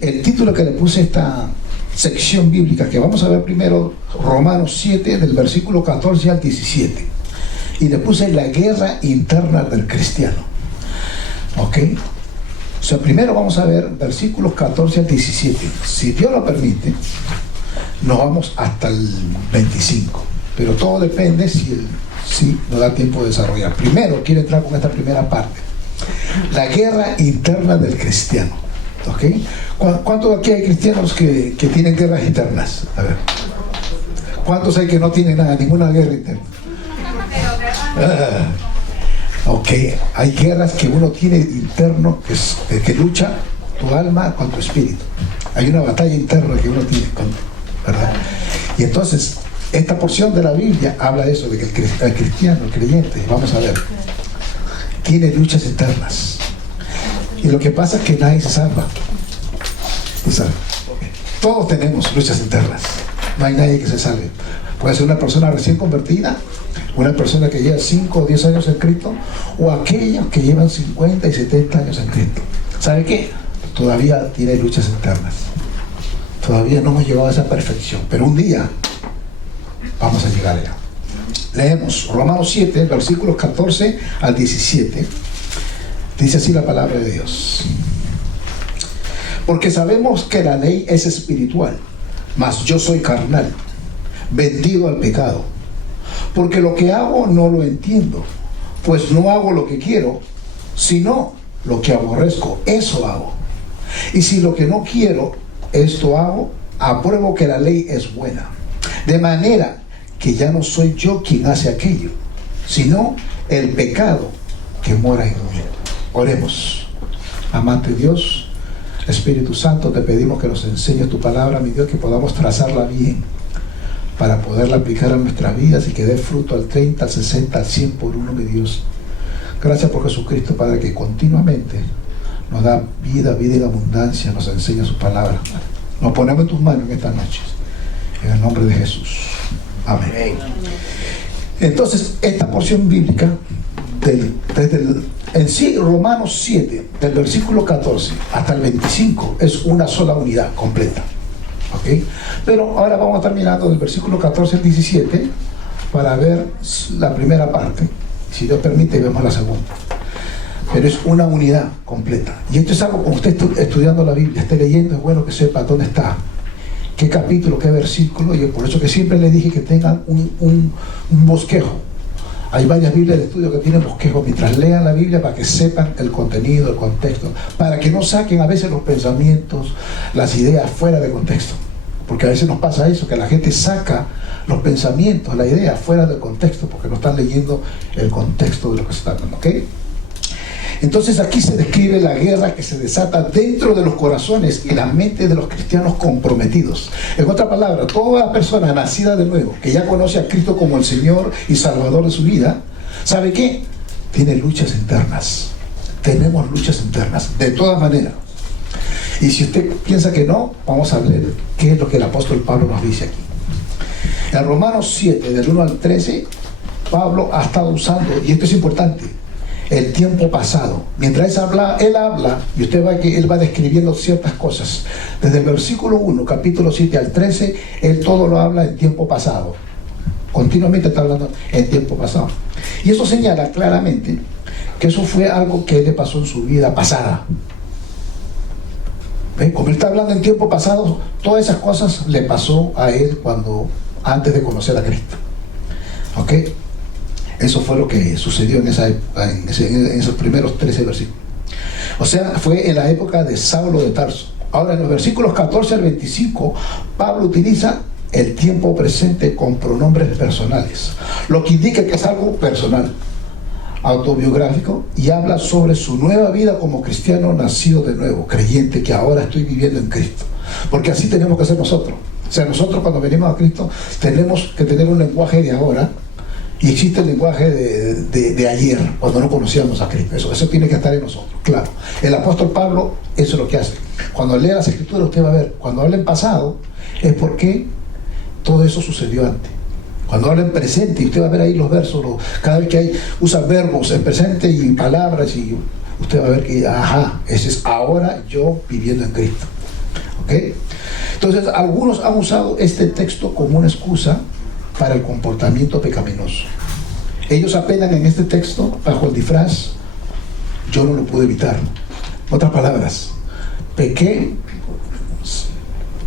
el título que le puse a esta sección bíblica, que vamos a ver primero, Romanos 7, del versículo 14 al 17. Y le puse la guerra interna del cristiano. ¿Ok? O sea, primero vamos a ver versículos 14 al 17. Si Dios lo permite, nos vamos hasta el 25. Pero todo depende si nos da tiempo de desarrollar. Primero quiero entrar con esta primera parte. La guerra interna del cristiano. ¿Ok? ¿Cuántos aquí hay cristianos que tienen guerras internas? A ver. ¿Cuántos hay que no tienen nada, ninguna guerra interna? Ok, hay guerras que uno tiene interno, que lucha tu alma con tu espíritu. Hay una batalla interna que uno tiene, ¿verdad? Y entonces, esta porción de la Biblia habla de eso, de que el cristiano, el creyente, vamos a ver, tiene luchas internas. Y lo que pasa es que nadie se salva. Todos tenemos luchas internas. No hay nadie que se salve. Puede ser una persona recién convertida, una persona que lleva 5 o 10 años en Cristo, o aquellos que llevan 50 y 70 años en Cristo. ¿Sabe qué? Todavía tiene luchas internas. Todavía no hemos llegado a esa perfección, pero un día vamos a llegar allá. Leemos Romanos 7, versículos 14 al 17. Dice así la palabra de Dios. Porque sabemos que la ley es espiritual, mas yo soy carnal, vendido al pecado. Porque lo que hago no lo entiendo, pues no hago lo que quiero, sino lo que aborrezco, eso hago. Y si lo que no quiero, esto hago, apruebo que la ley es buena. De manera que ya no soy yo quien hace aquello, sino el pecado que mora en mí. Oremos. Amante Dios, Espíritu Santo, te pedimos que nos enseñes tu palabra, mi Dios, que podamos trazarla bien para poderla aplicar a nuestras vidas y que dé fruto al 30, al 60, al 100 por uno, mi Dios. Gracias por Jesucristo, Padre, que continuamente nos da vida en abundancia, nos enseña su palabra. Nos ponemos en tus manos en estas noches, en el nombre de Jesús. Amén. Entonces, esta porción bíblica, en sí, Romanos 7, del versículo 14 hasta el 25, es una sola unidad completa. ¿Ok? Pero ahora vamos a estar mirando del versículo 14 al 17 para ver la primera parte. Si Dios permite, vemos la segunda. Pero es una unidad completa. Y esto es algo, como usted estudiando la Biblia, esté leyendo, es bueno que sepa dónde está, qué capítulo, qué versículo. Y por eso que siempre le dije que tengan un bosquejo. Hay varias Biblias de estudio que tienen bosquejo mientras lean la Biblia, para que sepan el contenido, el contexto, para que no saquen a veces los pensamientos, las ideas fuera de contexto. Porque a veces nos pasa eso, que la gente saca los pensamientos, la idea fuera del contexto, porque no están leyendo el contexto de lo que se está hablando. ¿Ok? Entonces aquí se describe la guerra que se desata dentro de los corazones y la mente de los cristianos comprometidos. En otra palabra, toda persona nacida de nuevo, que ya conoce a Cristo como el Señor y Salvador de su vida, ¿sabe qué? Tiene luchas internas. Tenemos luchas internas, de todas maneras. Y si usted piensa que no, vamos a ver qué es lo que el apóstol Pablo nos dice aquí. En Romanos 7, del 1 al 13, Pablo ha estado usando, y esto es importante, el tiempo pasado. Mientras él habla, y usted va que él va describiendo ciertas cosas. Desde el versículo 1, capítulo 7 al 13, él todo lo habla en tiempo pasado. Continuamente está hablando en tiempo pasado. Y eso señala claramente que eso fue algo que le pasó en su vida pasada. ¿Ven? Como él está hablando en tiempo pasado, todas esas cosas le pasó a él antes de conocer a Cristo. ¿Ok? Eso fue lo que sucedió en esa época, en esos primeros 13 versículos. O sea, fue en la época de Saulo de Tarso. Ahora, en los versículos 14 al 25, Pablo utiliza el tiempo presente con pronombres personales, lo que indica que es algo personal, autobiográfico, y habla sobre su nueva vida como cristiano nacido de nuevo, creyente, que ahora estoy viviendo en Cristo. Porque así tenemos que ser nosotros. O sea, nosotros cuando venimos a Cristo tenemos que tener un lenguaje de ahora. Y existe el lenguaje de ayer, cuando no conocíamos a Cristo. Eso tiene que estar en nosotros, claro. El apóstol Pablo, eso es lo que hace. Cuando lea las Escrituras, usted va a ver, cuando habla en pasado, es porque todo eso sucedió antes. Cuando habla en presente, y usted va a ver ahí los versos, cada vez que usa verbos en presente y palabras, y usted va a ver que, ese es ahora yo viviendo en Cristo. ¿Ok? Entonces, algunos han usado este texto como una excusa para el comportamiento pecaminoso. Ellos apelan en este texto bajo el disfraz, yo no lo pude evitar. En otras palabras, pequé,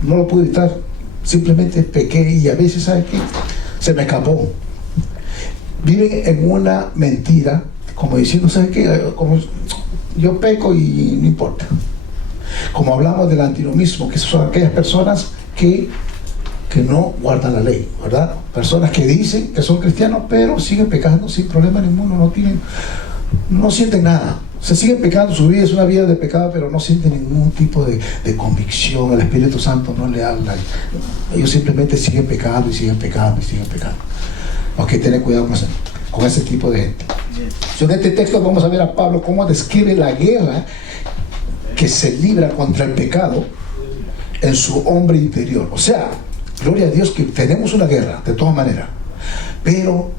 no lo pude evitar, simplemente pequé y a veces, ¿sabe qué? Se me escapó. Viven en una mentira, como diciendo, ¿sabe qué? Como yo peco y no importa. Como hablamos del antinomismo, que son aquellas personas que no guardan la ley, ¿verdad? Personas que dicen que son cristianos, pero siguen pecando sin problema ninguno, no sienten nada. Se siguen pecando, su vida es una vida de pecado, pero no sienten ningún tipo de convicción. El Espíritu Santo no le habla. Ellos simplemente siguen pecando y siguen pecando y siguen pecando. Hay que tener cuidado con ese tipo de gente. En este texto vamos a ver a Pablo cómo describe la guerra que se libra contra el pecado en su hombre interior. O sea, gloria a Dios que tenemos una guerra, de todas maneras. Pero,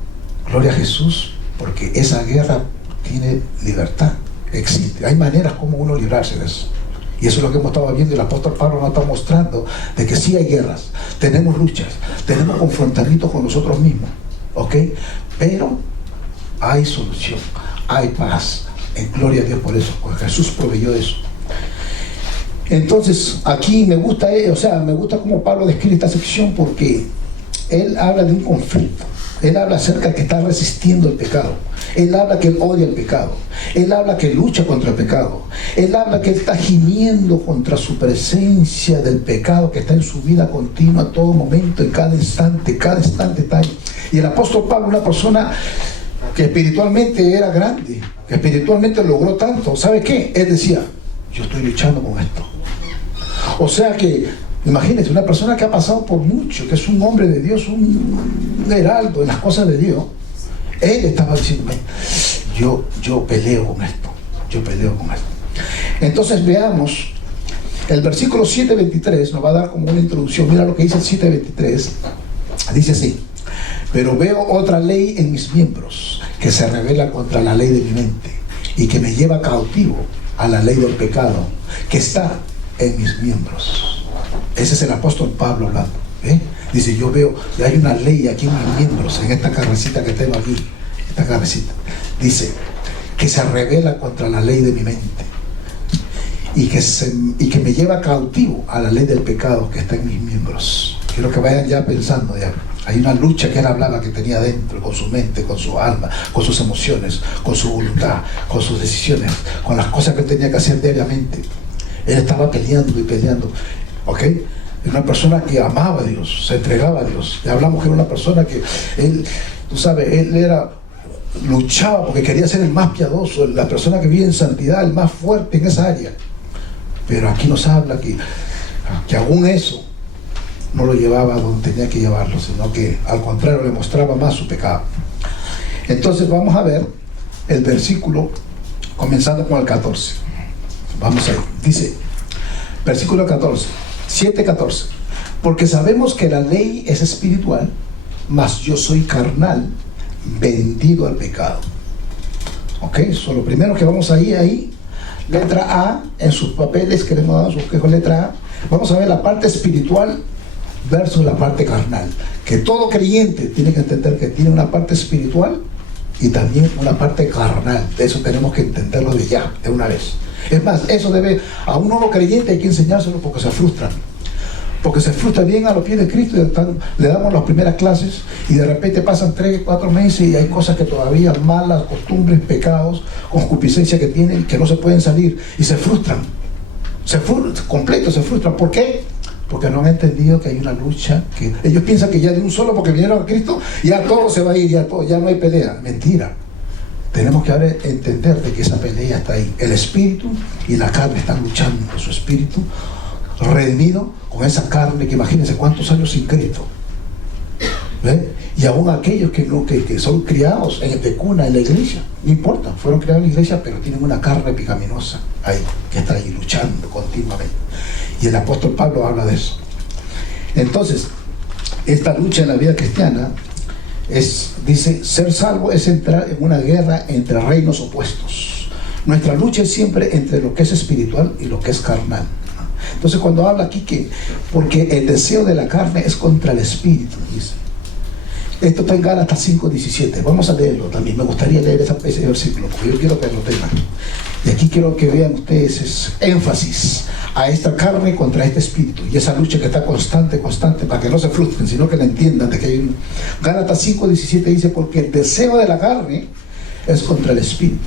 gloria a Jesús, porque esa guerra tiene libertad. Existe, hay maneras como uno librarse de eso, y eso es lo que hemos estado viendo, y el apóstol Pablo nos está mostrando de que sí hay guerras, tenemos luchas, tenemos confrontamientos con nosotros mismos, ¿ok? Pero hay solución, hay paz, en gloria a Dios por eso, porque Jesús proveyó eso. Entonces aquí me gusta cómo Pablo describe esta sección, porque él habla de un conflicto. Él habla acerca de que está resistiendo el pecado. Él habla que él odia el pecado. Él habla que lucha contra el pecado. Él habla que él está gimiendo contra su presencia del pecado que está en su vida continua, a todo momento, en cada instante está ahí. Y el apóstol Pablo, una persona que espiritualmente era grande, que espiritualmente logró tanto, ¿sabe qué? Él decía, yo estoy luchando con esto. O sea que imagínense, una persona que ha pasado por mucho, que es un hombre de Dios, un heraldo en las cosas de Dios, él estaba diciéndome, yo peleo con esto. Entonces veamos, el versículo 7:23 nos va a dar como una introducción. Mira lo que dice el 7:23, dice así: pero veo otra ley en mis miembros, que se rebela contra la ley de mi mente, y que me lleva cautivo a la ley del pecado, que está en mis miembros. Ese es el apóstol Pablo hablando, ¿eh? Dice, yo veo, hay una ley aquí en mis miembros, en esta carnecita que tengo aquí, esta carnecita. Dice, que se rebela contra la ley de mi mente, y que me lleva cautivo a la ley del pecado que está en mis miembros. Quiero que vayan ya pensando ya. Hay una lucha que él hablaba que tenía dentro, con su mente, con su alma, con sus emociones, con su voluntad, con sus decisiones, con las cosas que él tenía que hacer diariamente. Él estaba peleando y peleando, ¿ok? Era una persona que amaba a Dios, se entregaba a Dios. Le hablamos que era una persona que él, tú sabes, luchaba porque quería ser el más piadoso, la persona que vive en santidad, el más fuerte en esa área. Pero aquí nos habla que aún eso no lo llevaba a donde tenía que llevarlo, sino que al contrario le mostraba más su pecado. Entonces vamos a ver el versículo comenzando con el 14. Vamos ahí. Dice, versículo 14, 7:14. Porque sabemos que la ley es espiritual, mas yo soy carnal, vendido al pecado. Ok, eso lo primero que vamos ahí, letra A, en sus papeles que le hemos dado sus quejos, letra A, vamos a ver la parte espiritual versus la parte carnal. Que todo creyente tiene que entender que tiene una parte espiritual y también una parte carnal. De eso tenemos que entenderlo de una vez. Es más, eso a un nuevo creyente hay que enseñárselo porque se frustran. Porque se frustra bien a los pies de Cristo, y le damos las primeras clases y de repente pasan 3, 4 meses y hay cosas que todavía, malas costumbres, pecados, concupiscencia que tienen, que no se pueden salir, y se frustran. Se frustran. ¿Por qué? Porque no han entendido que hay una lucha, que ellos piensan que ya de un solo, porque vinieron a Cristo, ya todo se va a ir, ya no hay pelea. Mentira. Tenemos que ahora entender de que esa pelea está ahí. El espíritu y la carne están luchando por su espíritu redimido con esa carne que imagínense cuántos años sin Cristo. ¿Ven? Y aún aquellos que son criados de cuna en la iglesia, no importa, fueron criados en la iglesia, pero tienen una carne pecaminosa ahí, que está ahí luchando continuamente. Y el apóstol Pablo habla de eso. Entonces, esta lucha en la vida cristiana dice, ser salvo es entrar en una guerra entre reinos opuestos. Nuestra lucha es siempre entre lo que es espiritual y lo que es carnal. Entonces cuando habla aquí que, porque el deseo de la carne es contra el espíritu, dice. Esto está en Gálatas 5:17. Vamos a leerlo también. Me gustaría leer ese versículo, porque yo quiero que lo tengan. Y aquí quiero que vean ustedes ese énfasis a esta carne contra este espíritu. Y esa lucha que está constante, para que no se frustren, sino que la entiendan. De que hay un... Gálatas 5:17 dice, porque el deseo de la carne es contra el espíritu.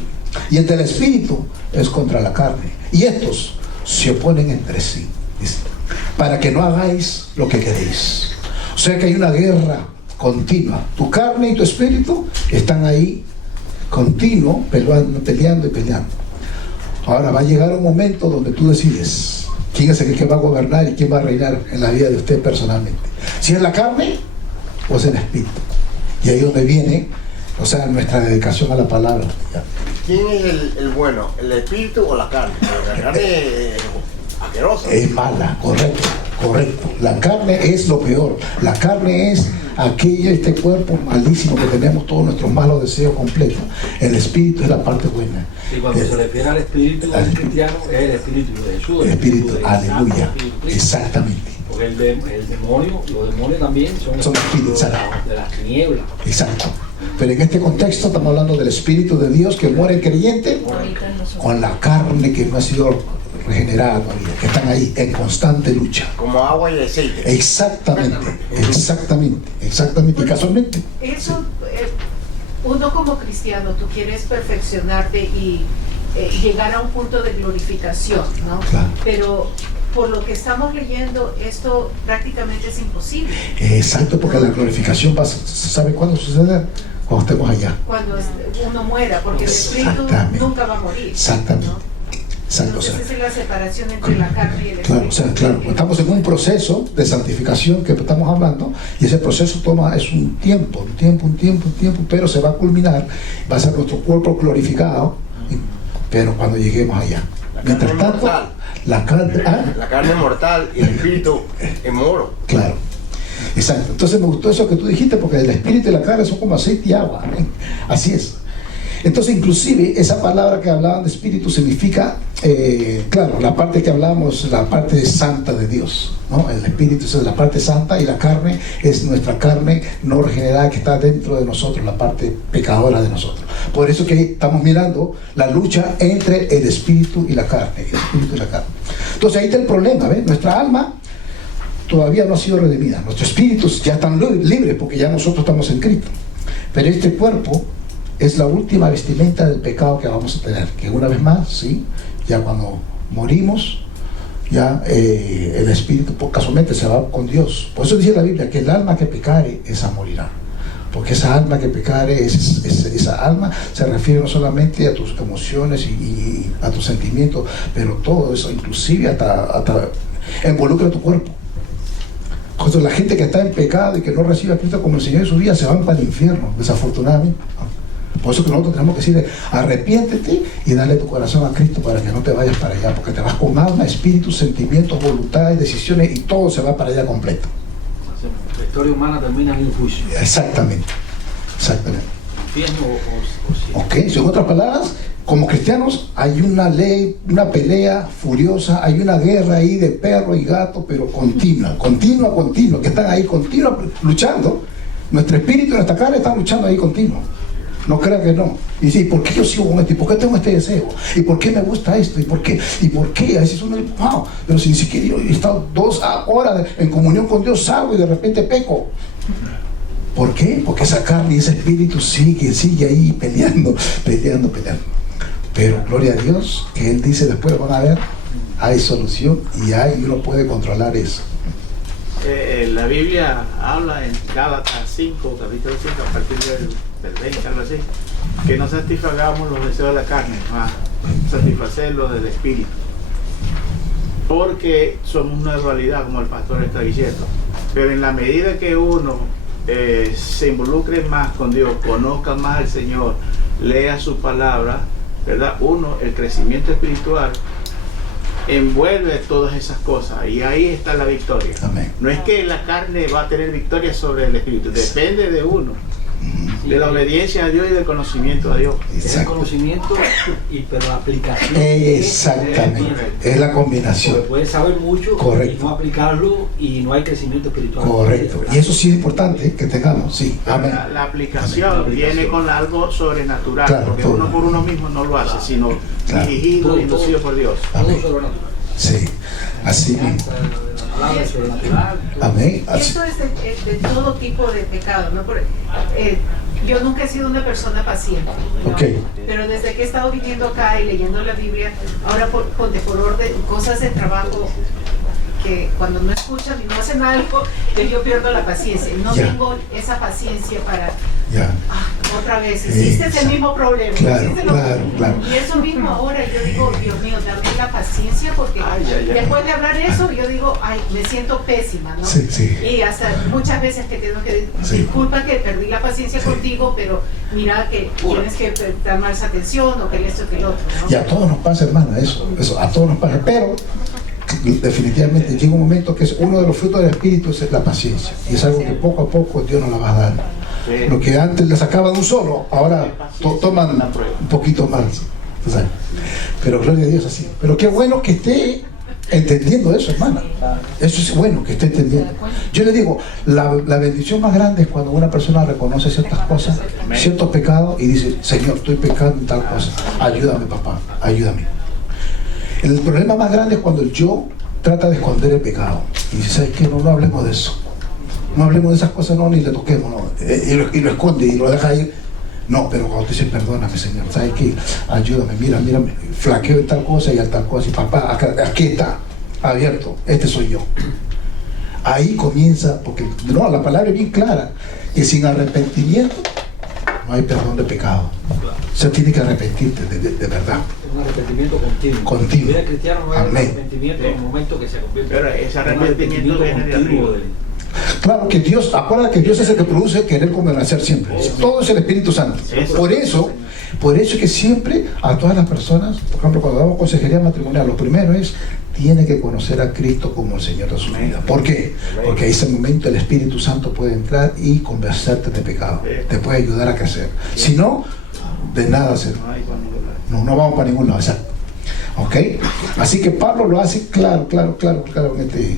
Y el del espíritu es contra la carne. Y estos se oponen entre sí, dice, para que no hagáis lo que queréis. O sea que hay una guerra continua. Tu carne y tu espíritu están ahí continuo, peleando y peleando. Ahora va a llegar un momento donde tú decides quién es el que va a gobernar y quién va a reinar en la vida de usted personalmente. Si es la carne o es el espíritu. Y ahí es donde viene, o sea, nuestra dedicación a la palabra. ¿Quién es el bueno? ¿El espíritu o la carne? La carne es asquerosa. Es mala, correcto. La carne es lo peor. La carne es este cuerpo malísimo que tenemos todos nuestros malos deseos completos. El espíritu es la parte buena. Y cuando se refiere al espíritu cristiano, es el espíritu de Jesús. El espíritu, aleluya. Exactamente. Porque el demonio, los demonios también son espíritus de las tinieblas. Exacto. Pero en este contexto estamos hablando del espíritu de Dios que muere el creyente con la carne que no ha sido regenerada todavía, que están ahí en constante lucha. Como agua y aceite. Exactamente. Y casualmente. Eso, uno como cristiano, tú quieres perfeccionarte y llegar a un punto de glorificación, ¿no? Claro. Pero por lo que estamos leyendo, esto prácticamente es imposible. Exacto, porque la glorificación ¿sabe cuándo sucede? Cuando estemos allá. Cuando uno muera, porque el espíritu nunca va a morir. Exactamente. ¿no? Exacto. Entonces esa es la separación entre la carne y el espíritu. Claro. Estamos en un proceso de santificación que estamos hablando, y ese proceso es un tiempo, pero se va a culminar, va a ser nuestro cuerpo glorificado, pero cuando lleguemos allá. Mientras tanto, la carne es mortal y el espíritu es moro. Claro. Exacto. Entonces me gustó eso que tú dijiste, porque el espíritu y la carne son como aceite y agua. Amén. Así es. Entonces, inclusive, esa palabra que hablaban de espíritu significa, claro, la parte que hablamos, la parte santa de Dios, ¿no? El espíritu es la parte santa y la carne es nuestra carne no regenerada que está dentro de nosotros, la parte pecadora de nosotros. Por eso que estamos mirando la lucha entre el espíritu y la carne, Entonces, ahí está el problema, ¿ves? Nuestra alma todavía no ha sido redimida. Nuestros espíritus ya están libres porque ya nosotros estamos en Cristo. Pero este cuerpo es la última vestimenta del pecado que vamos a tener, que una vez más, ¿sí? Ya cuando morimos, ya el espíritu casualmente se va con Dios. Por eso dice la Biblia que el alma que pecare, esa morirá. Porque esa alma que pecare, esa alma se refiere no solamente a tus emociones y a tus sentimientos, pero todo eso, inclusive hasta involucra tu cuerpo. Entonces la gente que está en pecado y que no recibe a Cristo como el Señor de su vida se van para el infierno, desafortunadamente. Por eso que nosotros tenemos que decirle, arrepiéntete y dale tu corazón a Cristo para que no te vayas para allá, porque te vas con alma, espíritu, sentimientos, voluntades, decisiones, y todo se va para allá completo. La historia humana termina en un juicio. Exactamente. Infierno o Ok, en otras palabras, como cristianos hay una ley, una pelea furiosa, hay una guerra ahí de perro y gato, pero continua, que están ahí continua luchando. Nuestro espíritu y nuestra carne están luchando ahí continuo. No crean que no. Y dice, ¿y por qué yo sigo con esto? ¿Y por qué tengo este deseo? ¿Y por qué me gusta esto? ¿Y por qué? A veces uno dice, wow, pero si ni siquiera yo he estado 2 horas en comunión con Dios, salgo y de repente peco. ¿Por qué? Porque esa carne y ese espíritu sigue ahí peleando. Pero gloria a Dios, que Él dice después, van a ver, hay solución y uno puede controlar eso. La Biblia habla en Gálatas 5, capítulo 5, a partir del 20, algo así, que no satisfagamos los deseos de la carne, más satisfacerlos del espíritu. Porque somos una dualidad, como el pastor está diciendo. Pero en la medida que uno se involucre más con Dios, conozca más al Señor, lea su palabra, ¿verdad? El crecimiento espiritual envuelve todas esas cosas y ahí está la victoria. Amén. No es que la carne va a tener victoria sobre el espíritu, depende de uno. De la obediencia a Dios y del conocimiento a Dios. Es el Exacto. conocimiento, pero la aplicación. Exactamente. Es la Porque combinación. puedes saber mucho Correcto. y no aplicarlo y no hay crecimiento espiritual. Correcto. Y eso sí es importante que tengamos, sí. Amén. La aplicación Amén. viene con algo sobrenatural, Claro, porque todo. uno por uno mismo no lo hace, sino Claro. dirigido Todo, y inducido por Dios. Todo Amén. sobrenatural. Sí. Así mismo. La palabra es sobrenatural. todo. Amén. Y Así. eso es de todo tipo de pecado, ¿no? Yo nunca he sido una persona paciente, ¿no? Ok. Pero desde que he estado viniendo acá y leyendo la Biblia, ahora por orden, cosas de trabajo, que cuando no escuchan y no hacen algo, yo pierdo la paciencia. No Ya. tengo esa paciencia para, Ya. otra vez, hiciste el mismo problema. Claro, hiciste lo claro, mismo. claro. Y eso mismo ahora, yo digo, Dios mío, dame la paciencia, porque Ay, ay, ay. después de hablar eso, yo digo, ay, me siento pésima, ¿no? Sí, sí. Y hasta muchas veces que tengo que decir, Sí. disculpa que perdí la paciencia Sí. contigo, pero mira que tienes que prestar más atención, o que esto, que el otro, ¿no? Y a todos nos pasa, hermana, eso, a todos nos pasa. Pero definitivamente llega un momento que es uno de los frutos del Espíritu, es la paciencia. Y es algo que poco a poco Dios nos la va a dar. Sí. Lo que antes le sacaba de un solo, ahora toman un poquito más. O sea, pero gloria a Dios así. Pero qué bueno que esté entendiendo eso, hermana. Eso es bueno que esté entendiendo. Yo le digo, la bendición más grande es cuando una persona reconoce ciertas cosas, ciertos pecados, y dice, Señor, estoy pecando en tal cosa. Ayúdame, papá, ayúdame. El problema más grande es cuando el yo trata de esconder el pecado. Y dice, ¿sabes qué? No hablemos de eso. No hablemos de esas cosas, no, ni le toquemos, no. Y lo esconde y lo deja ir. No, pero cuando tú dices, perdóname, Señor, ¿sabes qué? Ayúdame, mira, flaqueo en tal cosa y a tal cosa. Y papá, aquí está, abierto, este soy yo. Ahí comienza, porque no, la palabra es bien clara, que sin arrepentimiento no hay perdón de pecado. O sea, tienes que arrepentirte de verdad. Es un arrepentimiento continuo. Contigo. La vida cristiana no es un Amén. arrepentimiento en el momento que se convierte. Pero ese arrepentimiento viene de continuo arriba. Claro que Dios, acuérdate que Dios es el que produce querer convertir siempre. Todo es el Espíritu Santo. Por eso es que siempre a todas las personas, por ejemplo, cuando damos consejería matrimonial, lo primero es, tiene que conocer a Cristo como el Señor de su vida. ¿Por qué? Porque en ese momento el Espíritu Santo puede entrar y convencerte de pecado. Te puede ayudar a crecer. Si no, de nada hacer. No hay por ningún lado. No vamos para ningún lado. Exacto. ¿Ok? Así que Pablo lo hace claramente.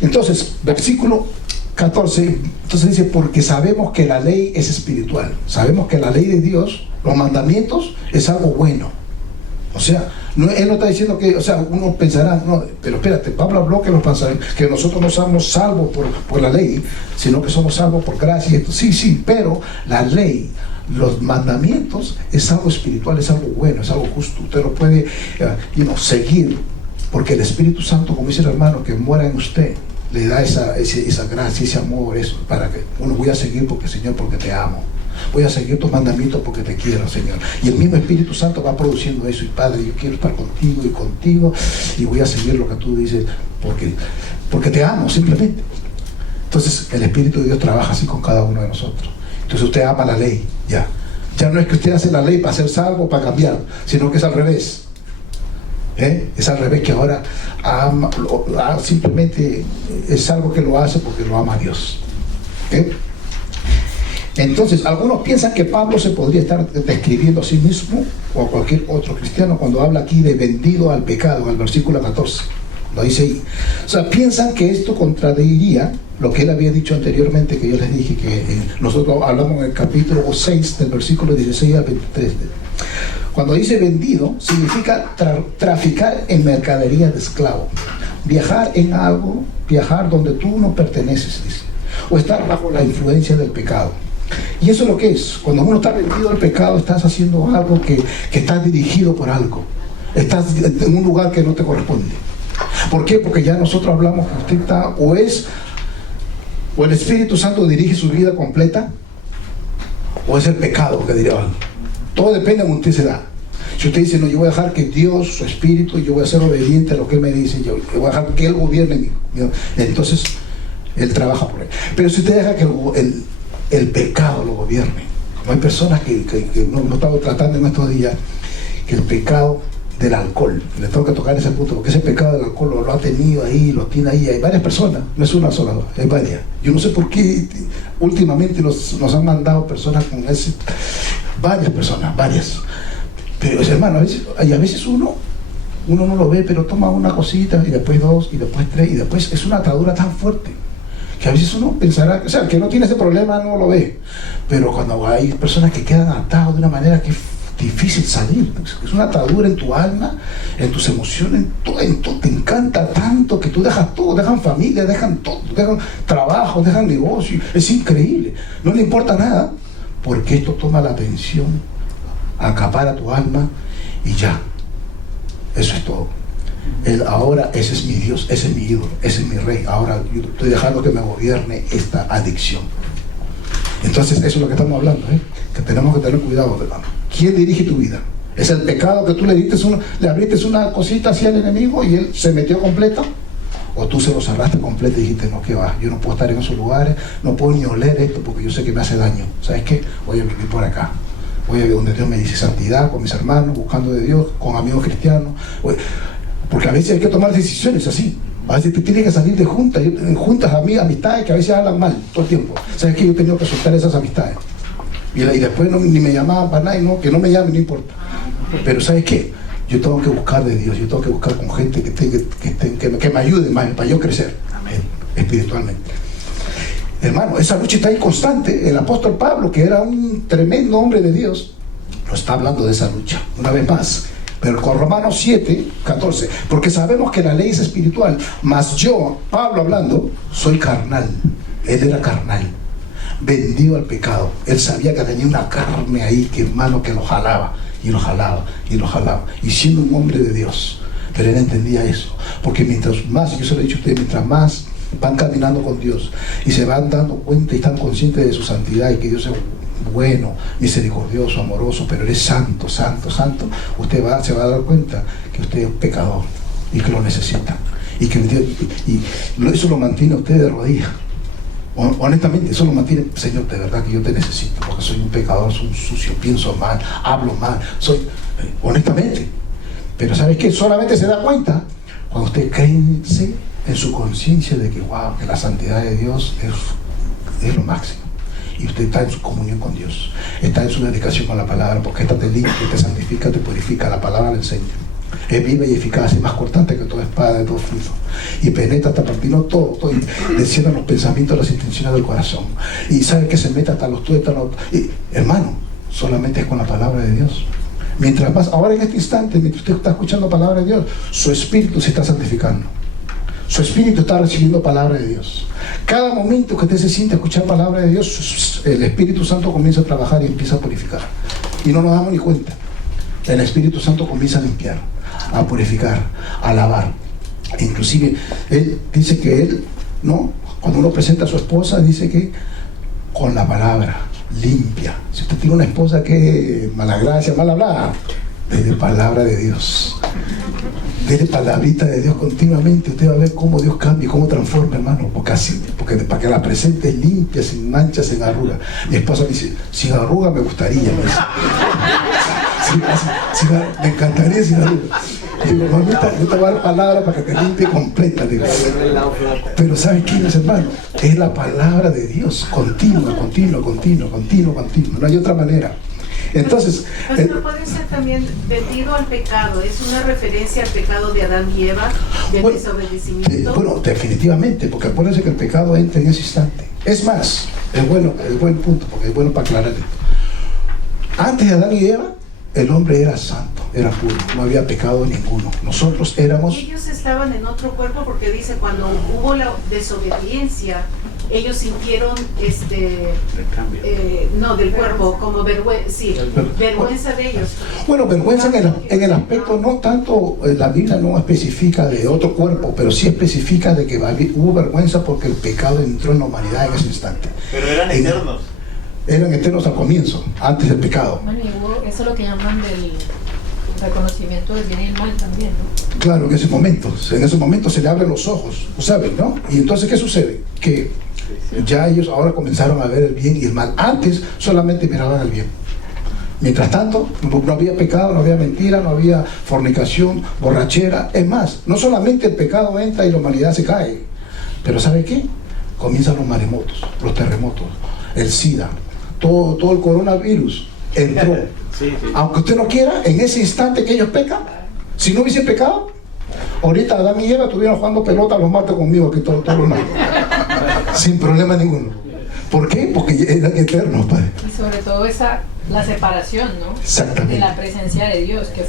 Entonces, versículo 14, entonces dice, porque sabemos que la ley es espiritual. Sabemos que la ley de Dios, los mandamientos, es algo bueno. O sea, él no está diciendo que, o sea, uno pensará, no, pero espérate, Pablo habló que nosotros no somos salvos por la ley, sino que somos salvos por gracia. Esto, sí, pero la ley, los mandamientos, es algo espiritual, es algo bueno, es algo justo. Usted lo puede seguir, porque el Espíritu Santo, como dice el hermano, que muera en usted, le da esa gracia, ese amor, eso, para que uno voy a seguir porque, Señor, porque te amo. Voy a seguir tus mandamientos porque te quiero, Señor. Y el mismo Espíritu Santo va produciendo eso. Y Padre, yo quiero estar contigo y voy a seguir lo que tú dices porque te amo, simplemente. Entonces el Espíritu de Dios trabaja así con cada uno de nosotros. Entonces usted ama la ley, ya no es que usted hace la ley para ser salvo, para cambiar, sino que es al revés. Es al revés, que ahora simplemente es algo que lo hace porque lo ama a Dios. Entonces, algunos piensan que Pablo se podría estar describiendo a sí mismo o a cualquier otro cristiano cuando habla aquí de vendido al pecado, al versículo 14. Lo dice ahí. O sea, piensan que esto contradiría lo que él había dicho anteriormente, que yo les dije que nosotros hablamos en el capítulo 6 del versículo 16 al 23. Cuando dice vendido, significa traficar en mercadería de esclavo, viajar en algo, viajar donde tú no perteneces, dice, o estar bajo la influencia del pecado. Y eso es lo que es. Cuando uno está vendido al pecado, estás haciendo algo que estás dirigido por algo. Estás en un lugar que no te corresponde. ¿Por qué? Porque ya nosotros hablamos que usted está, o el Espíritu Santo dirige su vida completa, o es el pecado que dirige algo. Todo depende de cómo usted se da. Si usted dice, no, yo voy a dejar que Dios, su Espíritu, yo voy a ser obediente a lo que Él me dice, yo voy a dejar que Él gobierne en mí, entonces Él trabaja por Él. Pero si usted deja que el pecado lo gobierne, como hay personas que no estamos tratando en estos días, que el pecado del alcohol. Le tengo que tocar ese punto, porque ese pecado del alcohol lo ha tenido ahí, lo tiene ahí. Hay varias personas, no es una sola, hay varias. Yo no sé por qué últimamente nos han mandado personas con ese, varias personas, varias. Pero hermano, a veces uno no lo ve, pero toma una cosita y después dos y después tres y después es una atadura tan fuerte que a veces uno pensará, o sea, el que no tiene ese problema no lo ve, pero cuando hay personas que quedan atados de una manera que es difícil salir, es una atadura en tu alma, en tus emociones, en todo, te encanta tanto que tú dejas todo, dejan familia, dejan todo, dejan trabajo, dejan negocio, es increíble, no le importa nada, porque esto toma la atención, acapara tu alma y ya, eso es todo. Ahora ese es mi Dios, ese es mi ídolo, ese es mi rey, ahora yo estoy dejando que me gobierne esta adicción. Entonces eso es lo que estamos hablando, que tenemos que tener cuidado, hermano. ¿Quién dirige tu vida? ¿Es el pecado que tú le abriste una cosita hacia el enemigo y él se metió completo? ¿O tú se lo cerraste completo y dijiste, no, que va, yo no puedo estar en esos lugares, no puedo ni oler esto porque yo sé que me hace daño? ¿Sabes qué? Voy a vivir por acá. Voy a vivir donde Dios me dice santidad, con mis hermanos, buscando de Dios, con amigos cristianos. Porque a veces hay que tomar decisiones así. A veces te tienes que salir de juntas, amistades que a veces hablan mal todo el tiempo. ¿Sabes qué? Yo he tenido que soltar esas amistades. Y después ni me llamaban para nada, y no, que no me llamen, no importa. Pero ¿sabes qué? Yo tengo que buscar de Dios, yo tengo que buscar con gente que me ayude más para yo crecer espiritualmente. Hermano, esa lucha está ahí constante. El apóstol Pablo, que era un tremendo hombre de Dios, nos está hablando de esa lucha, una vez más. Pero con Romanos 7, 14, porque sabemos que la ley es espiritual, mas yo, Pablo hablando, soy carnal. Él era carnal, vendido al pecado. Él sabía que tenía una carne ahí, que hermano, que lo jalaba, y lo jalaba, y lo jalaba, y siendo un hombre de Dios. Pero él entendía eso, porque mientras más, yo se lo he dicho a ustedes, mientras más van caminando con Dios, y se van dando cuenta y están conscientes de su santidad, y que Dios es bueno, misericordioso, amoroso, pero Él es santo, santo, santo, usted se va a dar cuenta que usted es pecador y que lo necesita, y que Dios, y eso lo mantiene a usted de rodillas. Honestamente, eso lo mantiene, Señor, de verdad que yo te necesito, porque soy un pecador, soy un sucio, pienso mal, hablo mal, honestamente. Pero ¿sabes qué? Solamente se da cuenta cuando usted crece en su conciencia de que, wow, que la santidad de Dios es lo máximo. Y usted está en su comunión con Dios, está en su dedicación con la palabra, porque esta te limpia, te santifica, te purifica, la palabra le enseña. Es viva y eficaz, es más cortante que toda espada de todo filo, y penetra hasta partiendo todo, y desciende los pensamientos, las intenciones del corazón, y sabe que se mete hasta los tuétanos. Y, hermano, solamente es con la palabra de Dios. Mientras más, ahora en este instante, mientras usted está escuchando la palabra de Dios, su espíritu se está santificando. Su espíritu está recibiendo palabra de Dios. Cada momento que usted se siente a escuchar palabra de Dios, el Espíritu Santo comienza a trabajar y empieza a purificar. Y no nos damos ni cuenta. El Espíritu Santo comienza a limpiar, a purificar, a lavar. Inclusive, él dice que él, ¿no? Cuando uno presenta a su esposa, dice que con la palabra limpia. Si usted tiene una esposa que es mala gracia, mal hablada, desde palabra de Dios. Dele palabrita de Dios continuamente, usted va a ver cómo Dios cambia, cómo transforma, hermano, porque para que la presente limpia, sin manchas, sin arrugas. Mi esposa me dice, sin arruga me gustaría, me dice. Me encantaría sin arrugas. Digo, mamita, yo te voy a dar palabra para que te limpie completa, digo. Pero ¿sabe qué es, hermano? Es la palabra de Dios, continua, no hay otra manera. Entonces, pues no puede ser también vendido al pecado, es una referencia al pecado de Adán y Eva, del desobedecimiento. Bueno, definitivamente, porque acuérdense que el pecado entra en ese instante. Es más, es buen punto, porque es bueno para aclarar esto. Antes de Adán y Eva, el hombre era santo, era puro, no había pecado ninguno. Nosotros éramos... Ellos estaban en otro cuerpo, porque dice, cuando hubo la desobediencia, ellos sintieron no del cuerpo, como vergüenza de ellos. Bueno, vergüenza en el aspecto, no tanto, la Biblia no especifica de otro cuerpo, pero sí especifica de que hubo vergüenza porque el pecado entró en la humanidad en ese instante. Pero eran eternos. Eran eternos al comienzo, antes del pecado. Bueno, y eso es lo que llaman del reconocimiento del bien y el mal también, ¿no? Claro, en ese momento se le abren los ojos, ¿saben, no? Y entonces, ¿qué sucede? Que ya ellos ahora comenzaron a ver el bien y el mal. Antes solamente miraban el bien. Mientras tanto, no había pecado, no había mentira, no había fornicación, borrachera. Es más, no solamente el pecado entra y la humanidad se cae, pero ¿sabe qué? Comienzan los maremotos, los terremotos, el SIDA, todo el coronavirus entró. Sí. Aunque usted no quiera, en ese instante que ellos pecan, si no hubiesen pecado, ahorita Adán y Eva estuvieran jugando pelota los martes conmigo aquí todos los martes, sin problema ninguno. ¿Por qué? Porque eran eternos, Padre. Y sobre todo la separación, ¿no? Exactamente. De la presencia de Dios, que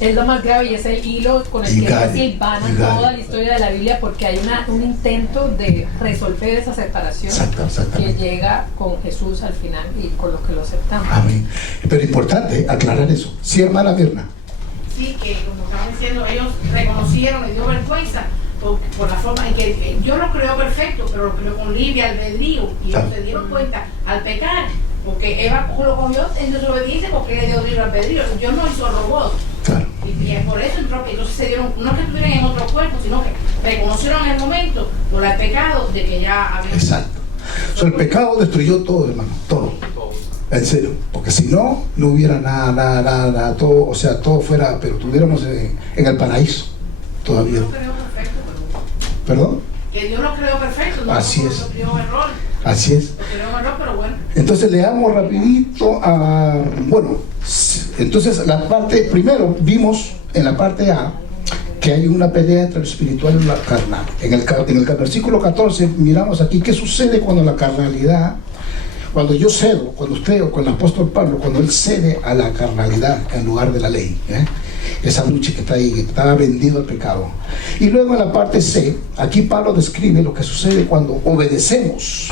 es lo más grave y es el hilo con el que se silvana toda la historia de la Biblia, porque hay un intento de resolver esa separación que llega con Jesús al final y con los que lo aceptamos. Amén. Pero importante aclarar eso. Sí, hermana Mirna. Sí, que como estaban diciendo, ellos reconocieron, les dio vergüenza por la forma en que yo lo creo perfecto, pero lo creo con libre albedrío, y ellos se dieron cuenta al pecar, porque Eva lo cogió en desobediencia porque le dio libre albedrío. Dios no hizo robot. Claro. Y por eso entró, que entonces se dieron, no que estuvieran en otro cuerpo, sino que reconocieron en el momento por el pecado de que ya había. Exacto. El pecado destruyó todo, hermano, todo. En serio, porque si no, no hubiera nada, todo, o sea, todo fuera, pero estuviéramos en el paraíso todavía. Dios lo creó perfecto, pero... ¿Perdón? Que Dios lo creó perfecto, no Así es. lo creó error. Así es. Lo creó error, pero bueno. Entonces leamos rapidito entonces la parte, primero vimos en la parte A que hay una pelea entre lo espiritual y lo carnal. En el versículo 14 miramos aquí qué sucede cuando la carnalidad, cuando yo cedo, cuando usted o con el apóstol Pablo, cuando él cede a la carnalidad en lugar de la ley, esa lucha que está ahí, que está vendido al pecado. Y luego en la parte C, aquí Pablo describe lo que sucede cuando obedecemos,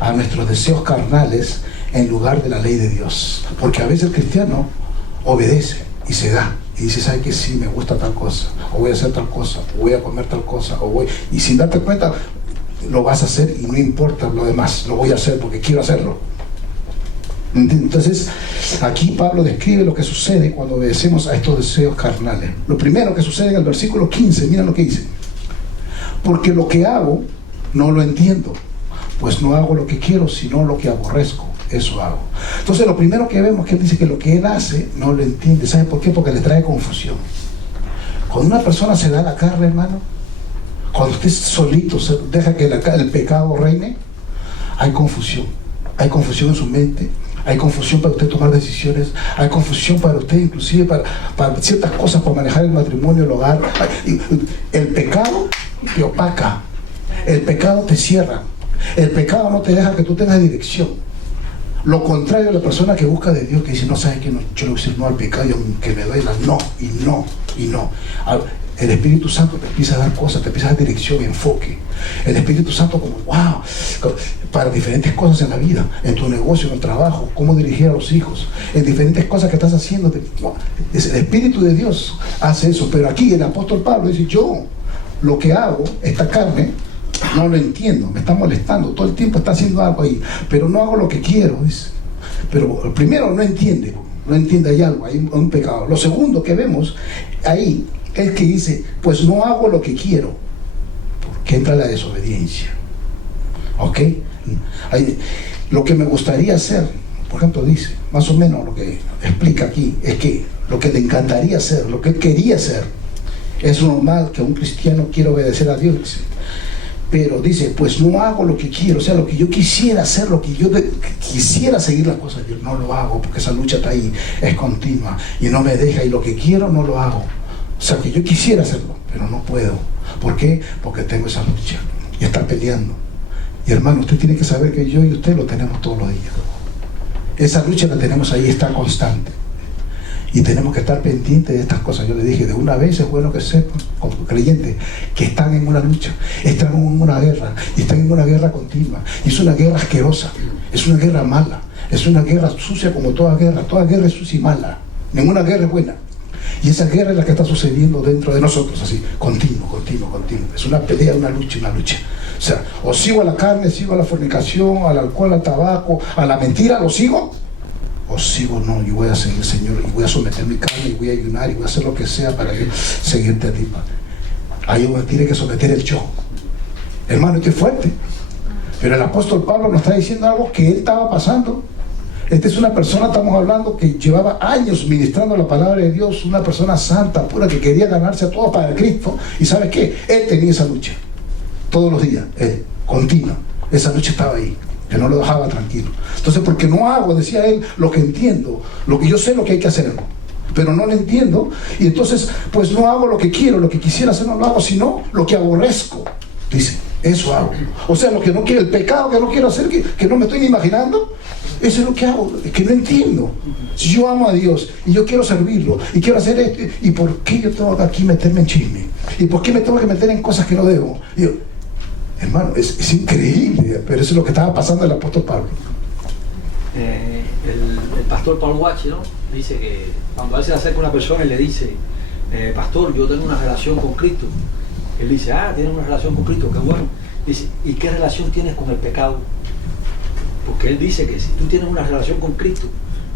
a nuestros deseos carnales en lugar de la ley de Dios. Porque a veces el cristiano obedece y se da y dice, ¿sabe qué? Sí, me gusta tal cosa, o voy a hacer tal cosa, o voy a comer tal cosa, y sin darte cuenta lo vas a hacer y no importa lo demás, lo voy a hacer porque quiero hacerlo. Entonces aquí Pablo describe lo que sucede cuando obedecemos a estos deseos carnales. Lo primero que sucede en el versículo 15, mira lo que dice: porque lo que hago no lo entiendo, pues no hago lo que quiero sino lo que aborrezco, eso hago. Entonces lo primero que vemos que él dice que lo que él hace no lo entiende. ¿Sabe por qué? Porque le trae confusión. Cuando una persona se da la carne, hermano, cuando usted solito deja que el pecado reine, hay confusión en su mente, hay confusión para usted tomar decisiones, hay confusión para usted inclusive para ciertas cosas, para manejar el matrimonio, el hogar. El pecado te opaca, el pecado te cierra, el pecado no te deja que tú tengas dirección. Lo contrario a la persona que busca de Dios, que dice, no, sabes que no, yo no voy a decir no al pecado y aunque me duela, no. El Espíritu Santo te empieza a dar cosas, te empieza a dar dirección, enfoque. El Espíritu Santo como, wow, para diferentes cosas en la vida, en tu negocio, en el trabajo, cómo dirigir a los hijos, en diferentes cosas que estás haciendo. El Espíritu de Dios hace eso. Pero aquí el apóstol Pablo dice, yo lo que hago, esta carne, no lo entiendo, me está molestando, todo el tiempo está haciendo algo ahí, pero no hago lo que quiero, dice. Pero primero no entiende, hay algo, hay un pecado. Lo segundo que vemos ahí es que dice, pues no hago lo que quiero, porque entra la desobediencia. ¿Ok? Lo que me gustaría hacer, por ejemplo, dice, más o menos lo que explica aquí, es que lo que le encantaría hacer, lo que él quería hacer, es normal que un cristiano quiera obedecer a Dios, dice. Pero dice, pues no hago lo que quiero, o sea, lo que yo quisiera hacer, lo que yo quisiera seguir las cosas, yo no lo hago, porque esa lucha está ahí, es continua, y no me deja, y lo que quiero no lo hago. O sea, que yo quisiera hacerlo, pero no puedo. ¿Por qué? Porque tengo esa lucha y está peleando. Y hermano, usted tiene que saber que yo y usted lo tenemos todos los días. Esa lucha la tenemos ahí, está constante. Y tenemos que estar pendientes de estas cosas. Yo le dije, de una vez es bueno que sepan, como creyentes, que están en una lucha, están en una guerra, y están en una guerra continua. Y es una guerra asquerosa, es una guerra mala, es una guerra sucia como toda guerra es sucia y mala. Ninguna guerra es buena. Y esa guerra es la que está sucediendo dentro de nosotros, así, continuo. Es una pelea, una lucha. O sea, o sigo a la carne, sigo a la fornicación, al alcohol, al tabaco, a la mentira, ¿lo sigo? O sigo, no, yo voy a seguir, Señor, y voy a someter mi carne, y voy a ayunar, y voy a hacer lo que sea para yo seguirte a ti, Padre. Ahí uno tiene que someter el yo. Hermano, esto es fuerte. Pero el apóstol Pablo nos está diciendo algo que él estaba pasando. Esta es una persona, estamos hablando, que llevaba años ministrando la palabra de Dios, una persona santa, pura, que quería ganarse a todos para Cristo. ¿Y sabes qué? Él tenía esa lucha todos los días, continua. Esa lucha estaba ahí, que no lo dejaba tranquilo. Entonces, porque no hago, decía él, lo que entiendo, lo que yo sé lo que hay que hacer, pero no lo entiendo, y entonces pues no hago lo que quiero, lo que quisiera hacer no lo hago, sino lo que aborrezco, dice, eso hago. O sea, lo que no quiero, el pecado que no quiero hacer, que no me estoy ni imaginando, eso es lo que hago, es que no entiendo. Si yo amo a Dios y yo quiero servirlo y quiero hacer esto, ¿y por qué yo tengo que aquí meterme en chisme? ¿Y por qué me tengo que meter en cosas que no debo? Y yo, hermano, es increíble, pero eso es lo que estaba pasando el apóstol Pablo. El pastor Paul Watch, ¿no? Dice que cuando él se acerca a una persona y le dice, pastor, yo tengo una relación con Cristo, él dice, tienes una relación con Cristo, qué bueno. Dice, ¿y qué relación tienes con el pecado? Porque él dice que si tú tienes una relación con Cristo,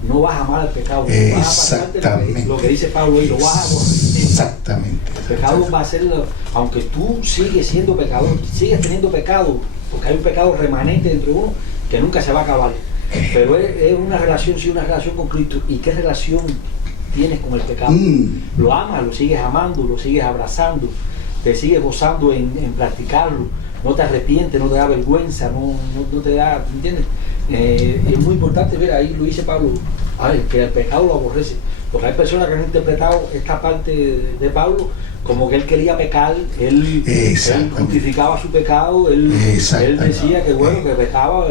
no vas a amar al pecado, exactamente. Lo que dice Pablo y lo vas a aborrecer. Exactamente. El pecado va a ser, aunque tú sigues siendo pecador, sigues teniendo pecado, porque hay un pecado remanente dentro de uno que nunca se va a acabar. Pero es una relación, sí, una relación con Cristo. ¿Y qué relación tienes con el pecado? Lo amas, lo sigues amando, lo sigues abrazando, te sigues gozando en practicarlo, no te arrepientes, no te da vergüenza, no te da, ¿entiendes? Es muy importante ver, ahí lo dice Pablo, que el pecado lo aborrece, porque hay personas que han interpretado esta parte de Pablo como que él quería pecar, él justificaba su pecado, él decía que bueno, que pecaba,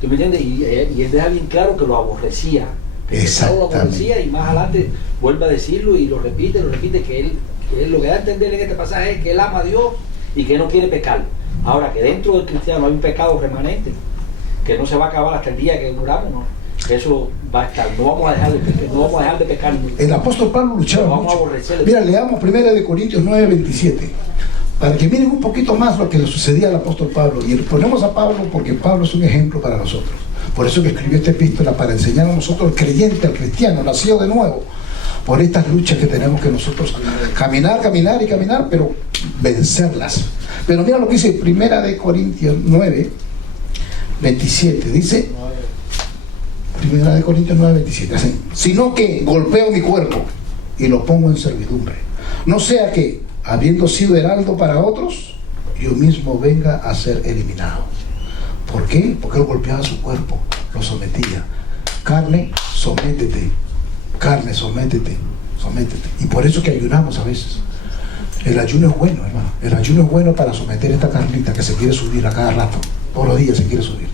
¿tú me entiendes? Y él deja bien claro que lo aborrecía, que el pecado lo aborrecía, y más adelante vuelve a decirlo y lo repite, que él lo que da a entender en este pasaje es que él ama a Dios y que no quiere pecar. Ahora, que dentro del cristiano hay un pecado remanente que no se va a acabar hasta el día que muramos, ¿no? Eso va a estar, no vamos a dejar de pecar. El apóstol Pablo luchaba mucho. Mira, leamos 1 Corintios 9:27, para que miren un poquito más lo que le sucedía al apóstol Pablo. Y ponemos a Pablo porque Pablo es un ejemplo para nosotros. Por eso que escribió esta epístola, para enseñar a nosotros, el creyente, al cristiano, nacido de nuevo, por estas luchas que tenemos que nosotros caminar, pero vencerlas. Pero mira lo que dice 1 Corintios 9:27, dice 1 Corintios 9:27, así, sino que golpeo mi cuerpo y lo pongo en servidumbre, no sea que, habiendo sido heraldo para otros, yo mismo venga a ser eliminado. ¿Por qué? Porque él golpeaba su cuerpo, lo sometía. Carne, sométete. Carne, sométete. Y por eso que ayunamos a veces. El ayuno es bueno, hermano. El ayuno es bueno para someter esta carnita que se quiere subir a cada rato. Todos los días se quiere subir.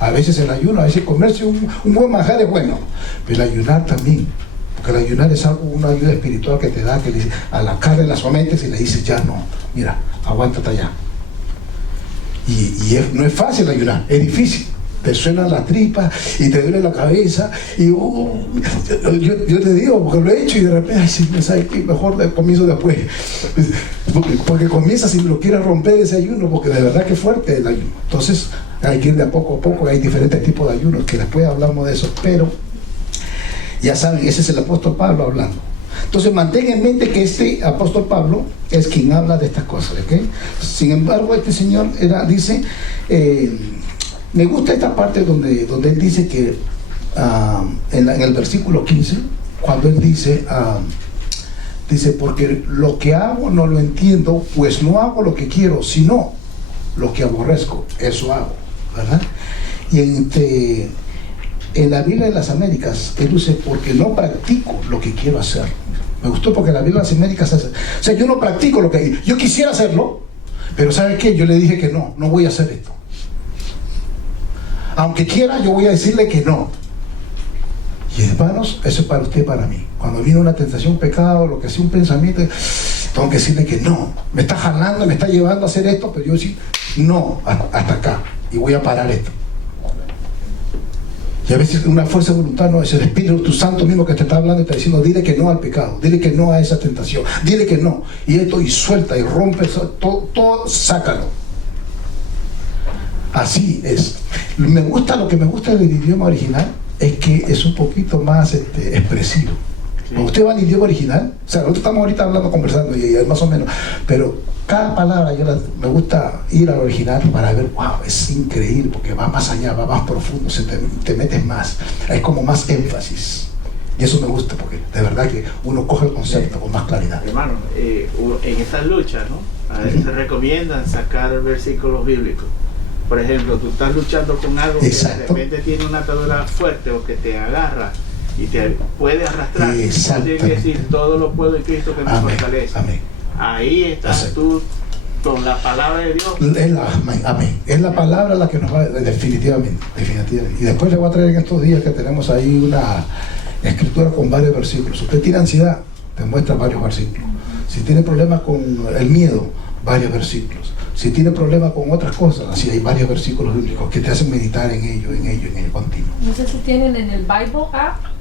A veces el ayuno, a veces comerse un buen manjar es bueno, pero el ayunar también, porque el ayunar es algo, una ayuda espiritual que te da, que le dice, a la carne la sometes y le dices, ya no, mira, aguántate allá. Y no es fácil ayunar, es difícil. Te suenan las tripas y te duele la cabeza y yo te digo, porque lo he hecho y de repente, ay, sí, ¿sabes qué? Mejor comienzo después, porque comienza si lo quieres romper ese ayuno, porque de verdad que es fuerte el ayuno. Entonces hay que ir de a poco, hay diferentes tipos de ayunos, que después hablamos de eso, pero ya saben, ese es el apóstol Pablo hablando. Entonces mantengan en mente que este apóstol Pablo es quien habla de estas cosas, ¿ok? Sin embargo, este señor dice, me gusta esta parte donde él dice que en el versículo 15, cuando él dice, porque lo que hago no lo entiendo, pues no hago lo que quiero, sino lo que aborrezco, eso hago, ¿verdad? Y en la Biblia de las Américas, él dice, porque no practico lo que quiero hacer. Me gustó porque la Biblia de las Américas hace, o sea, yo no practico lo que yo quisiera hacerlo, pero ¿sabe qué? Yo le dije que no voy a hacer esto. Aunque quiera, yo voy a decirle que no. Y hermanos, eso es para usted y para mí. Cuando viene una tentación, un pecado, lo que sea, un pensamiento, tengo que decirle que no. Me está jalando, me está llevando a hacer esto, pero yo decir no, hasta acá. Y voy a parar esto. Y a veces una fuerza de voluntad no es el Espíritu Santo mismo que te está hablando y te está diciendo, dile que no al pecado, dile que no a esa tentación, dile que no. Y esto, y suelta, y rompe, todo sácalo. Así es. Lo que me gusta del idioma original es que es un poquito más expresivo. Sí. Cuando usted va al idioma original, o sea, nosotros estamos ahorita hablando, conversando y más o menos, pero cada palabra me gusta ir al original para ver, wow, es increíble, porque va más allá, va más profundo, te metes más, hay como más énfasis. Y eso me gusta, porque de verdad que uno coge el concepto con más claridad. Hermano, en estas luchas, ¿no? A veces te recomiendan sacar versículos bíblicos. Por ejemplo, tú estás luchando con algo que de repente tiene una atadura fuerte o que te agarra y te puede arrastrar. Tienes que decir, todo lo puedo en Cristo que me fortalece. Amén. Ahí estás tú con la palabra de Dios. Amén. Es la palabra la que nos va, definitivamente. Y después le voy a traer en estos días que tenemos ahí una escritura con varios versículos. Usted tiene ansiedad, te muestra varios versículos. Si tiene problemas con el miedo, varios versículos. Si tiene problemas con otras cosas, así hay varios versículos bíblicos que te hacen meditar en ello continuo. No sé si tienen en el Bible app,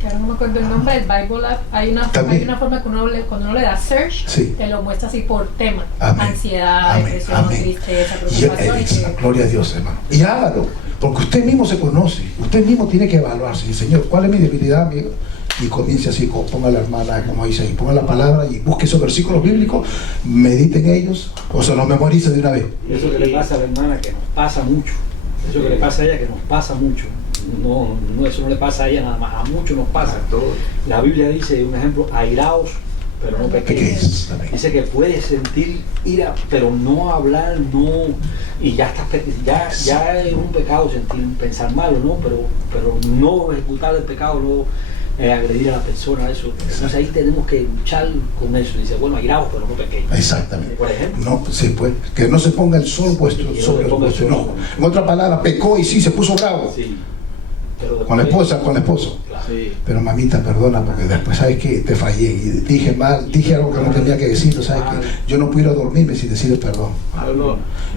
que ahora no me acuerdo el nombre del Bible app, hay una forma que cuando uno le da search, te lo muestra así por tema. Amén. Ansiedad, depresión, tristeza, preocupación. Gloria a Dios, hermano. Y hágalo, porque usted mismo se conoce, usted mismo tiene que evaluarse. Y, Señor, ¿cuál es mi debilidad, amigo? Y comience así, ponga la hermana, como dice ahí, ponga la palabra y busque esos versículos bíblicos, medite en ellos, o se los memorice de una vez. Eso que le pasa a la hermana, que nos pasa mucho. Eso que le pasa a ella, que nos pasa mucho. No, eso no le pasa a ella nada más, a muchos nos pasa. La Biblia dice, un ejemplo, airaos, pero no pequéis. Dice que puedes sentir ira, pero no hablar, no, y ya estás, ya es un pecado pensar malo, ¿no? Pero no ejecutar el pecado, no agredir a la persona, eso. Entonces ahí tenemos que luchar con eso. Dice, bueno, airaos, pero no pequéis. Exactamente. Por ejemplo. No, sí, pues, que no se ponga el sol vuestro sobre vuestro. No. En otra palabra, pecó y sí, se puso bravo. Sí. Pero después, con la esposa, con el esposo. Claro. Sí. Pero mamita, perdona, porque después sabes que te fallé y dije mal, dije algo que no tenía que decir, sabes que yo no puedo dormirme sin decirle perdón.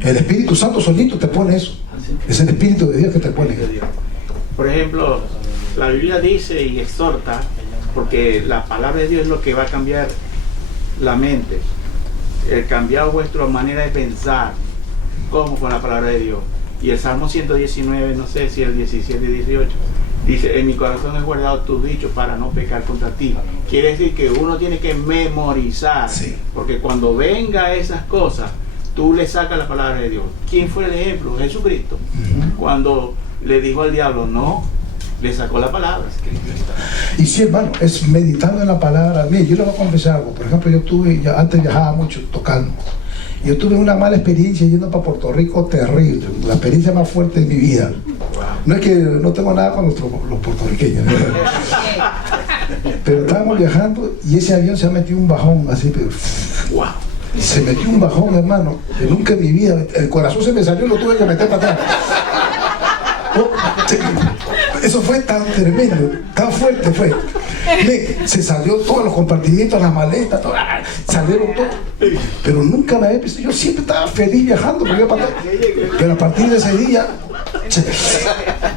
El Espíritu Santo solito te pone eso. Es el Espíritu de Dios que te pone. Por ejemplo, la Biblia dice y exhorta, porque la palabra de Dios es lo que va a cambiar la mente, cambiar vuestra manera de pensar, como con la palabra de Dios. Y el Salmo 119, no sé si el 17 y 18, dice, en mi corazón he guardado tus dichos para no pecar contra ti. Quiere decir que uno tiene que memorizar, porque cuando venga esas cosas, tú le sacas la palabra de Dios. ¿Quién fue el ejemplo? Jesucristo. Cuando le dijo al diablo, no, le sacó la palabra. Y sí, hermano, es meditando en la palabra. Mire, yo le voy a confesar algo. Por ejemplo, antes viajaba mucho tocando. Yo tuve una mala experiencia yendo para Puerto Rico, terrible, la experiencia más fuerte de mi vida. No es que no tengo nada con los puertorriqueños, ¿no? Pero estábamos viajando y ese avión se ha metido un bajón así, pero se metió un bajón, hermano, que nunca en mi vida, el corazón se me salió y lo tuve que meter para atrás. Eso fue tan tremendo, tan fuerte fue. Se salió todos los compartimientos, las maletas, salieron todos. Pero nunca me había visto. Yo siempre estaba feliz viajando, pero a partir de ese día,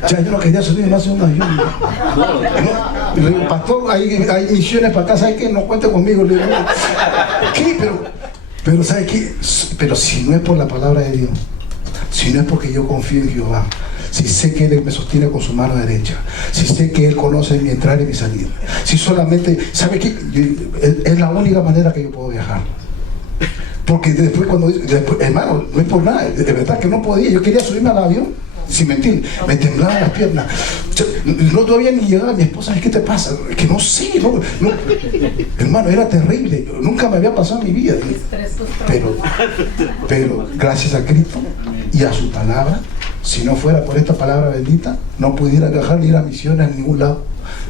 ya yo no quería subir más de un avión. Le digo, pastor, hay misiones para acá, ¿sabes qué? No cuente conmigo. Le digo, ¿qué? Pero ¿sabes qué? Pero si no es por la palabra de Dios, si no es porque yo confío en Jehová, si sé que Él me sostiene con su mano derecha, si sé que Él conoce mi entrada y mi salida, si solamente, ¿sabe qué? Es la única manera que yo puedo viajar. Porque después hermano, no es por nada, de verdad que no podía, yo quería subirme al avión, sin mentir, me temblaban las piernas, no todavía ni llegaba mi esposa, ¿qué te pasa? Que no sé, no, hermano, era terrible, nunca me había pasado en mi vida, pero gracias a Cristo y a su palabra, si no fuera por esta palabra bendita, no pudiera viajar ni ir a misiones a ningún lado.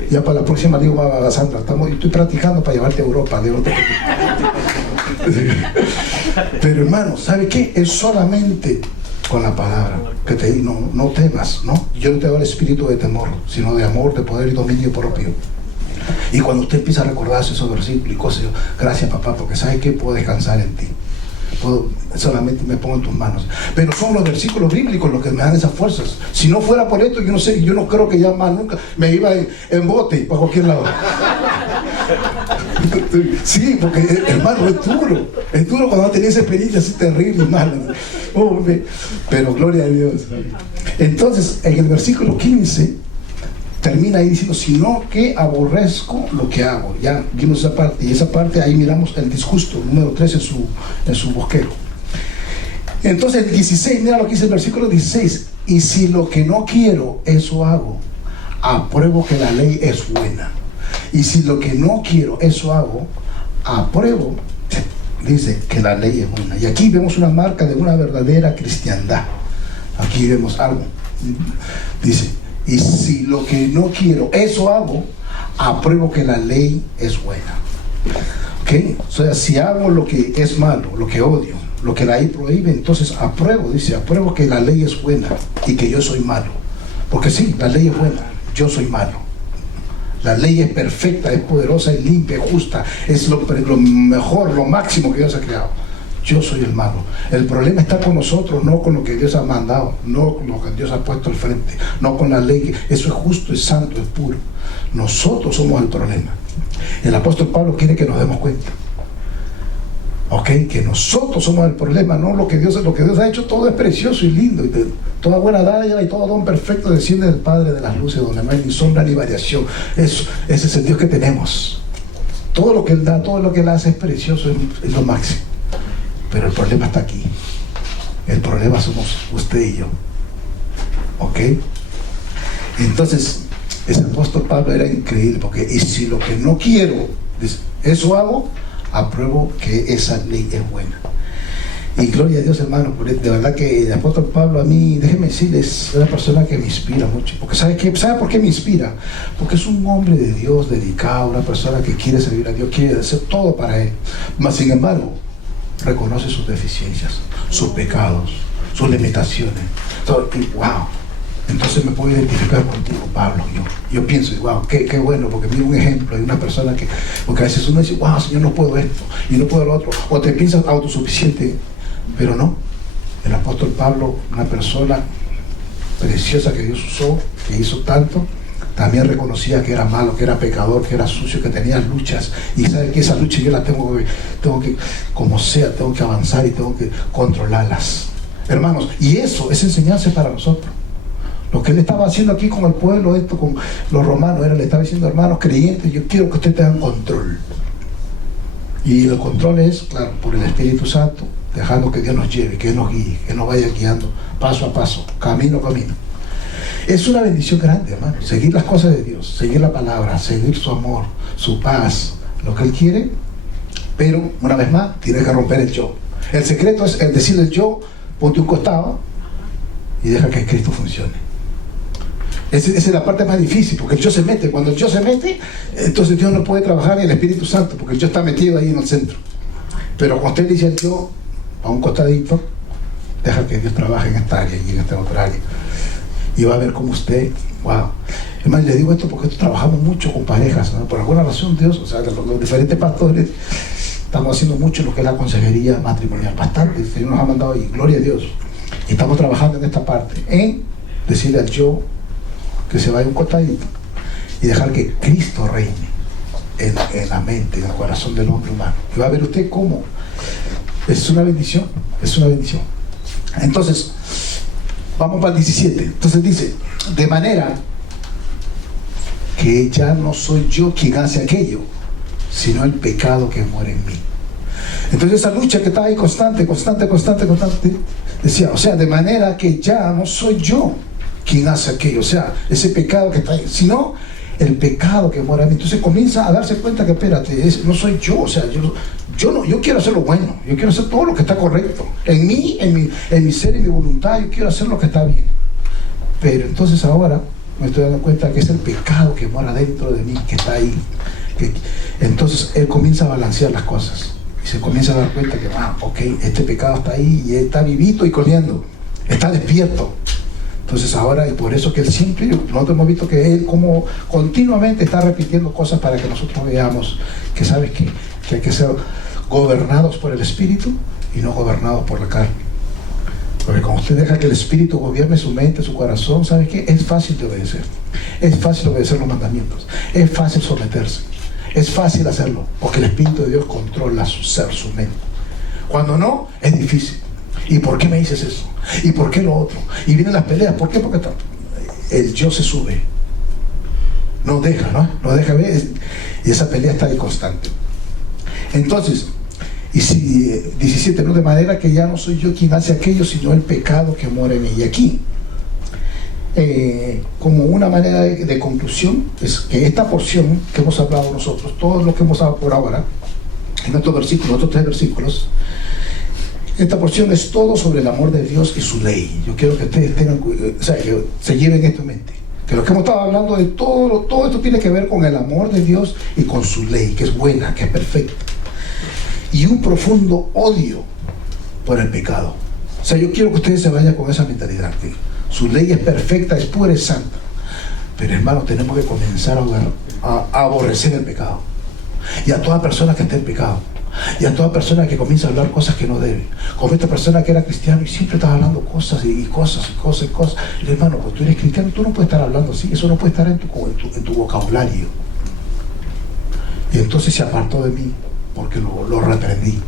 Ya para la próxima digo, a Sandra, estoy practicando para llevarte a Europa. Pero hermano, ¿sabe qué? Es solamente con la palabra que te digo, no temas, ¿no? Yo no te doy el espíritu de temor, sino de amor, de poder y dominio propio. Y cuando usted empieza a recordarse esos versículos y cosas, gracias papá, porque ¿sabe qué? Puedo descansar en ti. Solamente me pongo en tus manos. Pero son los versículos bíblicos los que me dan esas fuerzas. Si no fuera por esto, yo no sé, yo no creo que ya más nunca me iba en bote para cualquier lado. Sí, porque hermano, es duro cuando no tenía esa experiencia así terrible y mala. Pero gloria a Dios. Entonces, en el versículo 15 termina ahí diciendo, sino que aborrezco lo que hago. Ya vimos esa parte, y esa parte ahí miramos el disgusto, número 3 en su bosquejo. Entonces el 16, mira lo que dice el versículo 16, y si lo que no quiero, eso hago, apruebo que la ley es buena. Y si lo que no quiero, eso hago, apruebo, dice que la ley es buena. Y aquí vemos una marca de una verdadera cristiandad. Aquí vemos algo. Dice, y si lo que no quiero, eso hago, apruebo que la ley es buena. ¿Ok? O sea, si hago lo que es malo, lo que odio, lo que la ley prohíbe, entonces apruebo, dice, apruebo que la ley es buena y que yo soy malo. Porque sí, la ley es buena, yo soy malo. La ley es perfecta, es poderosa, es limpia, es justa, es lo mejor, lo máximo que Dios ha creado. Yo soy el malo. El problema está con nosotros, no con lo que Dios ha mandado, no con lo que Dios ha puesto al frente, no con la ley. Eso es justo, es santo, es puro. Nosotros somos el problema. El apóstol Pablo quiere que nos demos cuenta. ¿Ok? Que nosotros somos el problema, no lo que Dios ha hecho. Todo es precioso y lindo, y toda buena dádiva y todo don perfecto desciende del Padre de las luces, donde no hay ni sombra ni variación. Ese es el Dios que tenemos. Todo lo que Él da, todo lo que Él hace es precioso, es lo máximo. Pero el problema está aquí. El problema somos usted y yo. ¿Ok? Entonces, ese apóstol Pablo era increíble, porque y si lo que no quiero, eso hago, apruebo que esa ley es buena. Y gloria a Dios, hermano, de verdad que el apóstol Pablo a mí, déjeme decirles, es una persona que me inspira mucho. Porque ¿sabe por qué me inspira? Porque es un hombre de Dios, dedicado, una persona que quiere servir a Dios, quiere hacer todo para Él. Mas sin embargo, reconoce sus deficiencias, sus pecados, sus limitaciones. Y wow, entonces me puedo identificar contigo, Pablo. Yo pienso, wow, qué bueno, porque mira un ejemplo de una persona que, porque a veces uno dice, wow, Señor, no puedo esto y no puedo lo otro, o te piensas autosuficiente, pero no. El apóstol Pablo, una persona preciosa que Dios usó, que hizo tanto, también reconocía que era malo, que era pecador, que era sucio, que tenía luchas, y sabe que esa lucha yo la tengo que, como sea, tengo que avanzar y tengo que controlarlas, hermanos. Y eso es enseñanza para nosotros. Lo que él estaba haciendo aquí con el pueblo, esto con los romanos, le estaba diciendo, hermanos creyentes, yo quiero que ustedes tengan control. Y el control es, claro, por el Espíritu Santo, dejando que Dios nos lleve, que nos guíe, que nos vaya guiando paso a paso, camino a camino. Es una bendición grande, hermano, seguir las cosas de Dios, seguir la palabra, seguir su amor, su paz, lo que Él quiere. Pero, una vez más, tiene que romper el yo. El secreto es el decirle el yo, ponte un costado y deja que Cristo funcione. Esa es la parte más difícil, porque el yo se mete. Cuando el yo se mete, entonces Dios no puede trabajar en el Espíritu Santo, porque el yo está metido ahí en el centro. Pero cuando usted dice el yo a un costadito, deja que Dios trabaje en esta área y en esta otra área. Y va a ver cómo usted, wow. Además, le digo esto porque trabajamos mucho con parejas, ¿no? Por alguna razón Dios, o sea, los diferentes pastores, estamos haciendo mucho lo que es la consejería matrimonial. Bastante, el Señor nos ha mandado ahí, gloria a Dios. Y estamos trabajando en esta parte, en decirle al yo que se vaya un costadito y dejar que Cristo reine en la mente, en el corazón del hombre humano. Y va a ver usted cómo es una bendición, es una bendición. Entonces, vamos para el 17. Entonces dice, de manera que ya no soy yo quien hace aquello, sino el pecado que muere en mí. Entonces esa lucha que está ahí constante, decía, o sea, de manera que ya no soy yo quien hace aquello, o sea, ese pecado que está ahí, sino el pecado que mora en mí. Entonces comienza a darse cuenta que, espérate, no soy yo, o sea, yo quiero hacer lo bueno, yo quiero hacer todo lo que está correcto, en mí, en mi ser, en mi voluntad, yo quiero hacer lo que está bien. Pero entonces ahora me estoy dando cuenta que es el pecado que mora dentro de mí, que está ahí. Entonces él comienza a balancear las cosas y se comienza a dar cuenta que, ok, este pecado está ahí y está vivito y corriendo, está despierto. Entonces ahora, y por eso que él siempre, nosotros hemos visto que él como continuamente está repitiendo cosas para que nosotros veamos que sabes que hay que ser gobernados por el Espíritu y no gobernados por la carne. Porque cuando usted deja que el Espíritu gobierne su mente, su corazón, ¿sabe qué? Es fácil de obedecer. Es fácil obedecer los mandamientos. Es fácil someterse. Es fácil hacerlo, porque el Espíritu de Dios controla su ser, su mente. Cuando no, es difícil. ¿Y por qué me dices eso? ¿Y por qué lo otro? Y vienen las peleas. ¿Por qué? Porque el yo se sube. Nos deja, ¿no? Nos deja ver, y esa pelea está ahí constante. Entonces, y si 17, ¿no? De manera que ya no soy yo quien hace aquello, sino el pecado que mora en mí. Y aquí, como una manera de conclusión, es que esta porción que hemos hablado nosotros, todo lo que hemos hablado por ahora, en estos versículos, otros 3 versículos, esta porción es todo sobre el amor de Dios y su ley. Yo quiero que ustedes tengan, o sea, que se lleven esto en mente. Que lo que hemos estado hablando de todo esto tiene que ver con el amor de Dios y con su ley, que es buena, que es perfecta. Y un profundo odio por el pecado. O sea, yo quiero que ustedes se vayan con esa mentalidad. Que su ley es perfecta, es pura, es santa. Pero hermanos, tenemos que comenzar a aborrecer el pecado. Y a toda persona que esté en pecado. Y a toda persona que comienza a hablar cosas que no debe. Como esta persona que era cristiano y siempre estaba hablando cosas y cosas. Y hermano, pues tú eres cristiano, tú no puedes estar hablando así. Eso no puede estar en tu vocabulario. Y entonces se apartó de mí porque lo reprendí.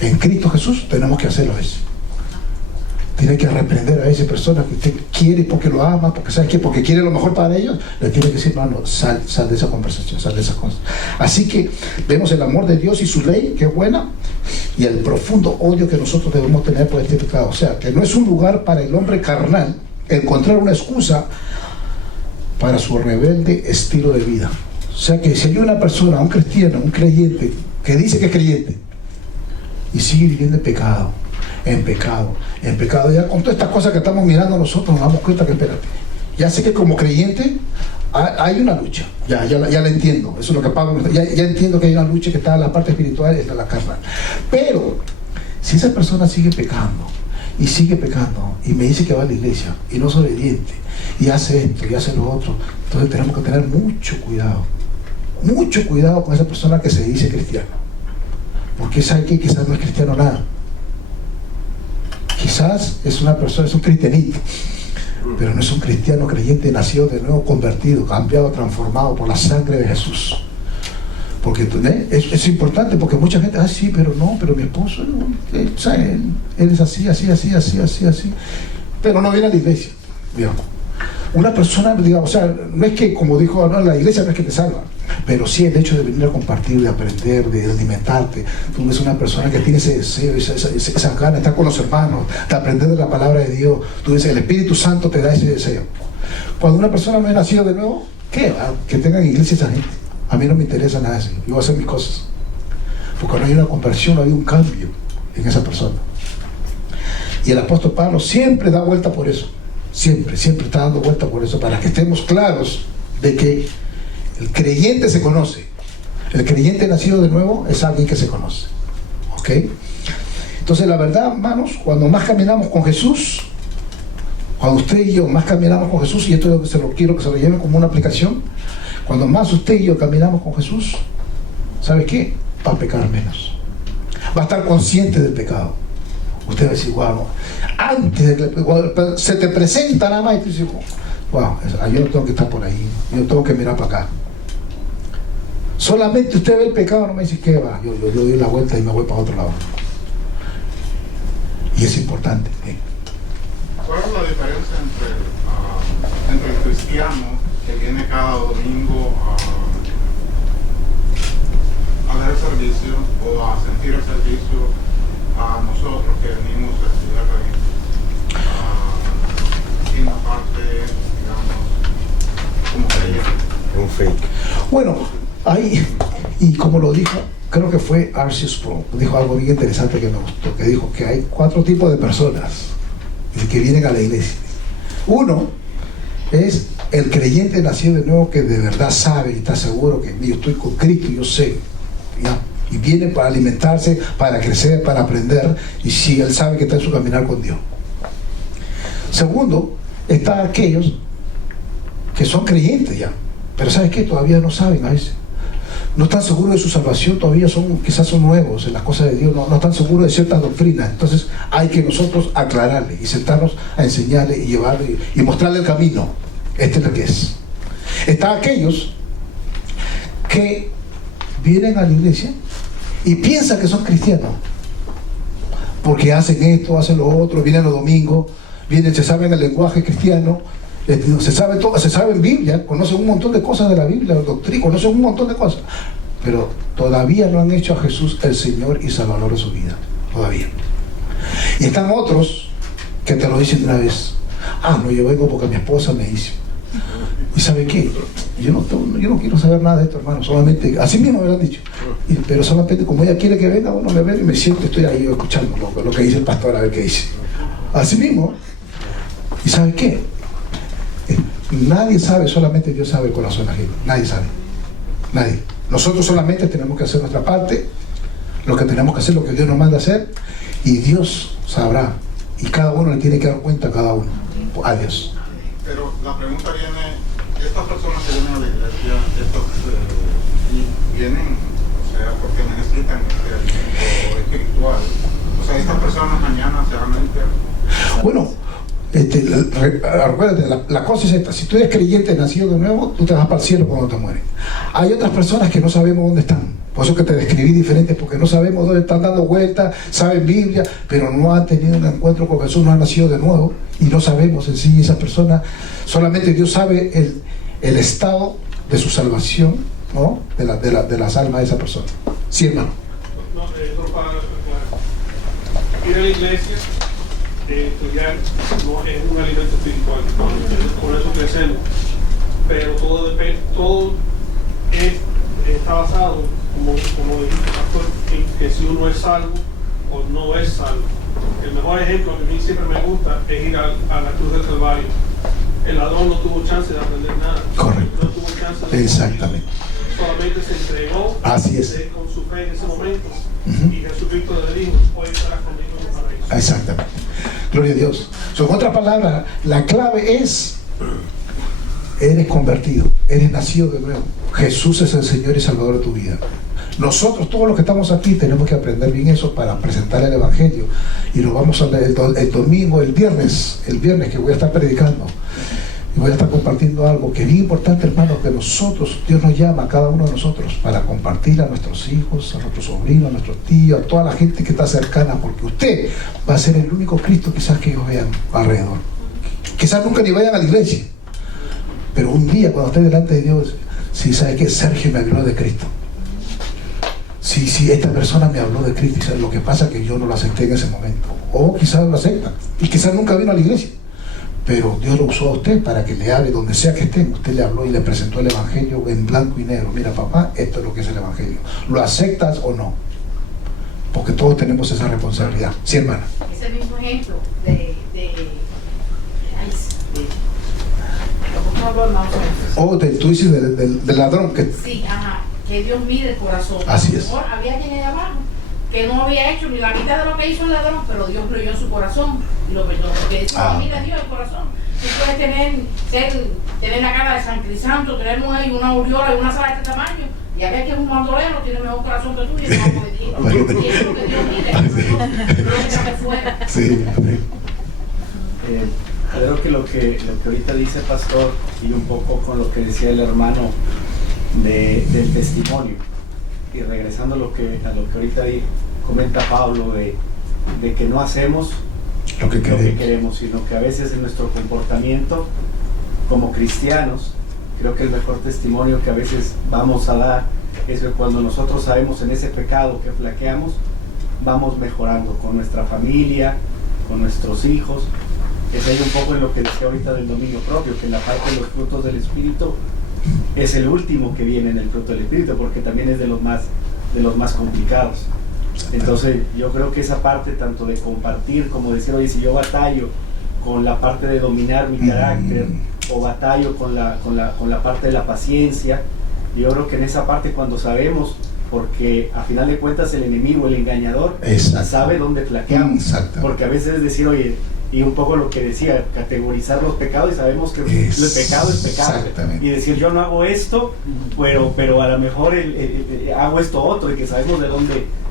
En Cristo Jesús tenemos que hacerlo eso. Tiene que reprender a esa persona que usted quiere porque lo ama, porque sabe que porque quiere lo mejor para ellos. Le tiene que decir, no, sal de esa conversación, sal de esas cosas. Así que vemos el amor de Dios y su ley, que es buena, y el profundo odio que nosotros debemos tener por este pecado. O sea, que no es un lugar para el hombre carnal encontrar una excusa para su rebelde estilo de vida. O sea, que si hay una persona, un cristiano, un creyente, que dice que es creyente y sigue viviendo en pecado, ya con todas estas cosas que estamos mirando nosotros nos damos cuenta que, espérate, ya sé que como creyente hay una lucha, ya la entiendo, eso es lo que Pablo ya entiendo que hay una lucha que está en la parte espiritual y está en la carnal. Pero si esa persona sigue pecando y me dice que va a la iglesia y no es obediente y hace esto y hace lo otro, entonces tenemos que tener mucho cuidado con esa persona que se dice cristiano, porque sabe que quizás no es cristiano nada. Quizás es una persona, es un cristianito, pero no es un cristiano creyente, nacido de nuevo, convertido, cambiado, transformado por la sangre de Jesús. Porque es importante, porque mucha gente, sí, pero mi esposo, él es así, pero no viene a la iglesia, digamos. Una persona, digamos, o sea, no es que, como dijo, no, la iglesia no es que te salva, pero sí el hecho de venir a compartir, de aprender, de alimentarte. Tú ves una persona que tiene ese deseo, esa gana de estar con los hermanos, de aprender de la palabra de Dios. Tú dices, el Espíritu Santo te da ese deseo. Cuando una persona no es nacida de nuevo, ¿qué? Que tengan iglesia esa gente. A mí no me interesa nada de eso. Yo voy a hacer mis cosas. Porque no hay una conversión, no hay un cambio en esa persona. Y el apóstol Pablo siempre da vuelta por eso. Siempre está dando vuelta por eso, para que estemos claros de que el creyente se conoce. El creyente nacido de nuevo es alguien que se conoce. ¿Ok? Entonces, la verdad, hermanos, cuando más caminamos con Jesús, cuando usted y yo más caminamos con Jesús, y esto es lo que quiero que se lo lleven como una aplicación, cuando más usted y yo caminamos con Jesús, ¿sabe qué? Va a pecar menos. Va a estar consciente del pecado. Usted va a decir, wow, antes de que se te presenta nada más y tú dices, wow, yo no tengo que estar por ahí, yo no tengo que mirar para acá. Solamente usted ve el pecado, no me dice, ¿qué va? Yo doy la vuelta y me voy para otro lado. Y es importante. ¿Cuál es la diferencia entre el cristiano que viene cada domingo a dar el servicio o a sentir el servicio, a nosotros que venimos a estudiar en la parte, digamos, como creyente? Un fake. Bueno, ahí, y como lo dijo, creo que fue R.C. Sproul, dijo algo bien interesante que me gustó, que dijo que hay 4 tipos de personas que vienen a la iglesia. Uno es el creyente nacido de nuevo, que de verdad sabe y está seguro que yo estoy con Cristo, yo sé, ¿ya? Y viene para alimentarse, para crecer, para aprender, y si él sabe que está en su caminar con Dios. Segundo, están aquellos que son creyentes ya, pero ¿sabes qué? Todavía no saben a veces. No están seguros de su salvación, todavía quizás son nuevos en las cosas de Dios, no están seguros de ciertas doctrinas. Entonces hay que nosotros aclararle y sentarnos a enseñarle y llevarle y mostrarle el camino. Este es lo que es. Están aquellos que vienen a la iglesia y piensan que son cristianos porque hacen esto, hacen lo otro, vienen los domingos, se saben el lenguaje cristiano, Se sabe todo, se sabe en Biblia, conocen un montón de cosas de la Biblia, la doctrina, conocen un montón de cosas, pero todavía no han hecho a Jesús el Señor y Salvador de su vida, todavía. Y están otros que te lo dicen de una vez: ah, no, yo vengo porque mi esposa me dice. ¿Y sabe qué? Yo no quiero saber nada de esto, hermano, solamente, así mismo me lo han dicho, pero solamente como ella quiere que venga, bueno, me ve y me siento, estoy ahí escuchando lo que dice el pastor, a ver qué dice. Así mismo. ¿Y sabe qué? Nadie sabe, solamente Dios sabe el corazón ajeno. Nadie sabe. Nadie. Nosotros solamente tenemos que hacer nuestra parte, lo que tenemos que hacer, lo que Dios nos manda a hacer, y Dios sabrá. Y cada uno le tiene que dar cuenta a cada uno. A Dios. Pero la pregunta viene, estas personas que vienen a la iglesia, vienen, o sea, porque necesitan este alimento espiritual. O sea, estas personas mañana se van a limpiar. Bueno, recuérdate, la cosa es esta: si tú eres creyente nacido de nuevo, tú te vas para el cielo cuando te mueres. Hay otras personas que no sabemos dónde están, por eso que te describí diferentes, porque no sabemos dónde están dando vueltas, saben Biblia, pero no han tenido un encuentro con Jesús, no han nacido de nuevo, y no sabemos en sí esas personas. Solamente Dios sabe el estado de su salvación, ¿no? de las almas de esa persona. Sí, hermano. No, eso para aclarar. Ir a la iglesia, estudiar, no es un alimento espiritual, con eso crecemos, pero todo está basado, como dijiste, pastor, en que si uno es salvo o no es salvo. El mejor ejemplo que a mí siempre me gusta es ir a la cruz del Calvario. El ladrón no tuvo chance de aprender nada. Correcto. No tuvo chance de Exactamente. solamente se entregó. Así es. Con su fe en ese momento. Y Jesucristo le dijo: hoy estarás conmigo en el paraíso. Exactamente. Gloria a Dios. En otras palabras, la clave es: eres convertido, eres nacido de nuevo. Jesús es el Señor y Salvador de tu vida. Nosotros, todos los que estamos aquí, tenemos que aprender bien eso para presentar el Evangelio. Y lo vamos a leer el domingo, el viernes que voy a estar predicando. Y voy a estar compartiendo algo que es bien importante, hermano, que nosotros, Dios nos llama a cada uno de nosotros para compartir a nuestros hijos, a nuestros sobrinos, a nuestros tíos, a toda la gente que está cercana, porque usted va a ser el único Cristo quizás que ellos vean alrededor. Quizás nunca ni vayan a la iglesia, pero un día cuando esté delante de Dios, si sabe que Sergio me habló de Cristo, si esta persona me habló de Cristo, lo que pasa es que yo no lo acepté en ese momento, o quizás lo acepta y quizás nunca vino a la iglesia, pero Dios lo usó a usted para que le hable donde sea que estén. Usted le habló y le presentó el Evangelio en blanco y negro. Mira, papá, esto es lo que es el Evangelio. ¿Lo aceptas o no? Porque todos tenemos esa responsabilidad. Sí, hermana. Ese mismo ejemplo tú dices del ladrón que... Sí, ajá, que Dios mide el corazón. Así es. Mejor había quien allá abajo que no había hecho ni la mitad de lo que hizo el ladrón, pero Dios creyó en su corazón y lo perdonó. Porque eso mira Dios el corazón. Tú puedes tener la cara de San Crisanto, tener una aureola y una sala de este tamaño, y a ver que un mandolero tiene mejor corazón que tú y no puede decir. Y eso es lo que Dios mide, no es que fuera. Sí. Creo que lo que ahorita dice el pastor, y un poco con lo que decía el hermano del testimonio, y regresando a lo que ahorita comenta Pablo, de que no hacemos lo que queremos, sino que a veces en nuestro comportamiento como cristianos, creo que el mejor testimonio que a veces vamos a dar es que cuando nosotros sabemos en ese pecado que flaqueamos, vamos mejorando con nuestra familia, con nuestros hijos. Es ahí un poco en lo que decía ahorita del dominio propio, que en la parte de los frutos del Espíritu es el último que viene en el fruto del Espíritu, porque también es de los más complicados. Entonces yo creo que esa parte tanto de compartir como decir, oye, si yo batallo con la parte de dominar mi carácter o batallo con la parte de la paciencia, yo creo que en esa parte cuando sabemos, porque a final de cuentas el enemigo, el engañador, sabe dónde flaqueamos, porque a veces es decir, oye, y un poco lo que decía, categorizar los pecados, y sabemos que el pecado es pecado, y decir yo no hago esto, pero a lo mejor hago esto otro, y que sabemos de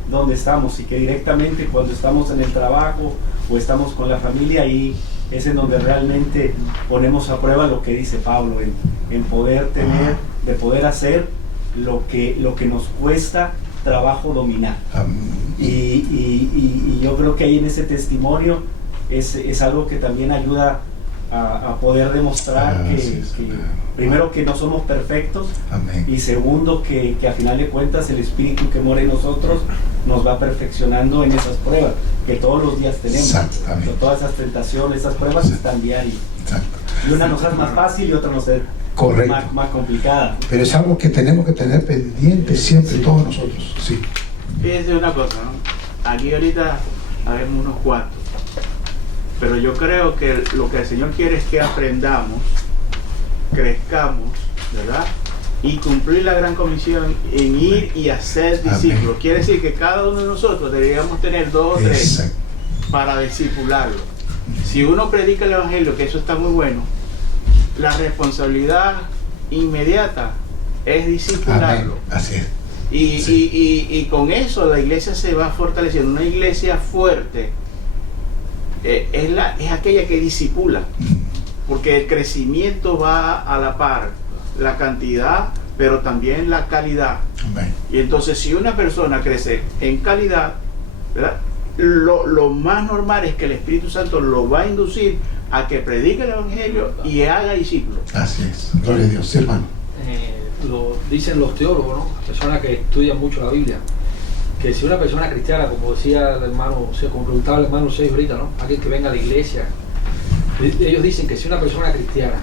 dónde estamos, y que directamente cuando estamos en el trabajo o estamos con la familia, ahí es en donde realmente ponemos a prueba lo que dice Pablo, en poder tener, de poder hacer lo que nos cuesta trabajo dominar. Y yo creo que ahí en ese testimonio es algo que también ayuda a poder demostrar que primero que no somos perfectos. Amén. Y segundo que a final de cuentas el Espíritu que mora en nosotros nos va perfeccionando en esas pruebas que todos los días tenemos. Exactamente. Todas esas tentaciones, esas pruebas están diarias. Exacto. Y una nos es más fácil y otra nos es más complicada. Pero es algo que tenemos que tener pendiente siempre, todos nosotros. Sí. Fíjense una cosa, ¿no? Aquí ahorita habemos unos cuantos, pero yo creo que lo que el Señor quiere es que aprendamos, crezcamos, ¿verdad? Y cumplir la gran comisión en ir y hacer discípulos. Amén. Quiere decir que cada uno de nosotros deberíamos tener 2 o 3 para discipularlo. Si uno predica el Evangelio, que eso está muy bueno, la responsabilidad inmediata es discipularlo. Amén. Así es. Y con eso la iglesia se va fortaleciendo. Una iglesia fuerte es aquella que discipula, porque el crecimiento va a la par, la cantidad, pero también la calidad. Amén. Y entonces si una persona crece en calidad, ¿verdad? Lo más normal es que el Espíritu Santo lo va a inducir a que predique el Evangelio y haga discípulos. Así es. Gloria a Dios, sí, hermano. Lo dicen los teólogos, ¿no? Personas que estudian mucho la Biblia, que si una persona cristiana, como decía el hermano, como preguntaba el hermano 6 ahorita, ¿no? Alguien que venga a la iglesia, ellos dicen que si una persona cristiana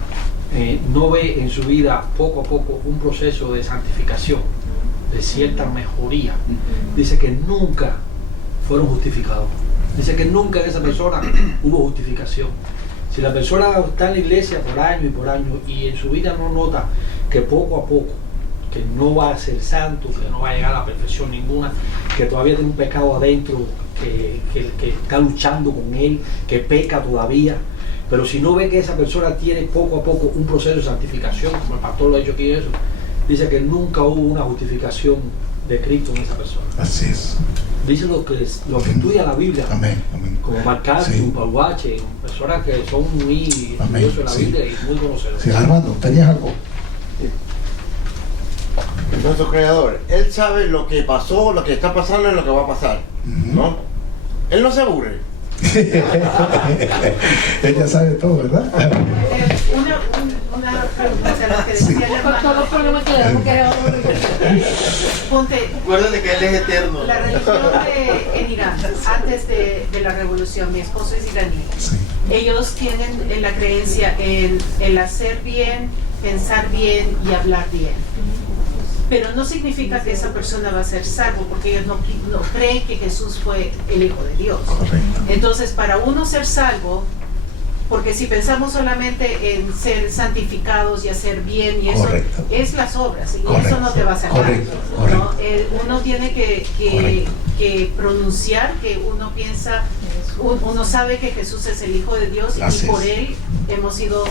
no ve en su vida poco a poco un proceso de santificación, de cierta mejoría, dice que nunca fueron justificados. Dice que nunca en esa persona hubo justificación. Si la persona está en la iglesia por año y en su vida no nota que poco a poco, que no va a ser santo, que no va a llegar a la perfección ninguna, que todavía tiene un pecado adentro, que está luchando con él, que peca todavía, pero si no ve que esa persona tiene poco a poco un proceso de santificación, como el pastor lo ha dicho aquí, eso, dice que nunca hubo una justificación de Cristo en esa persona. Así es. Dicen los que estudian la Biblia, amén, amén, como Marcante, Pauache, personas que son muy estudiosos de la Biblia y muy conocedores. Sí, Armando, ¿tenías algo? Nuestro creador, él sabe lo que pasó, lo que está pasando y lo que va a pasar, ¿no? Él no se aburre. Él ya sabe todo, ¿verdad? Una pregunta, o sea, lo que decía el hermano. Ponte, acuérdate que él es eterno. La religión en Irán, antes de la revolución, mi esposo es iraní. Sí. Ellos tienen la creencia en el hacer bien, pensar bien y hablar bien. Pero no significa que esa persona va a ser salvo, porque ellos no creen que Jesús fue el Hijo de Dios. Correcto. Entonces, para uno ser salvo, porque si pensamos solamente en ser santificados y hacer bien, y eso correcto, es las obras, y correcto, eso no te va a salvar. correcto, ¿no? Uno tiene que pronunciar que uno piensa, uno sabe que Jesús es el Hijo de Dios y por él hemos sido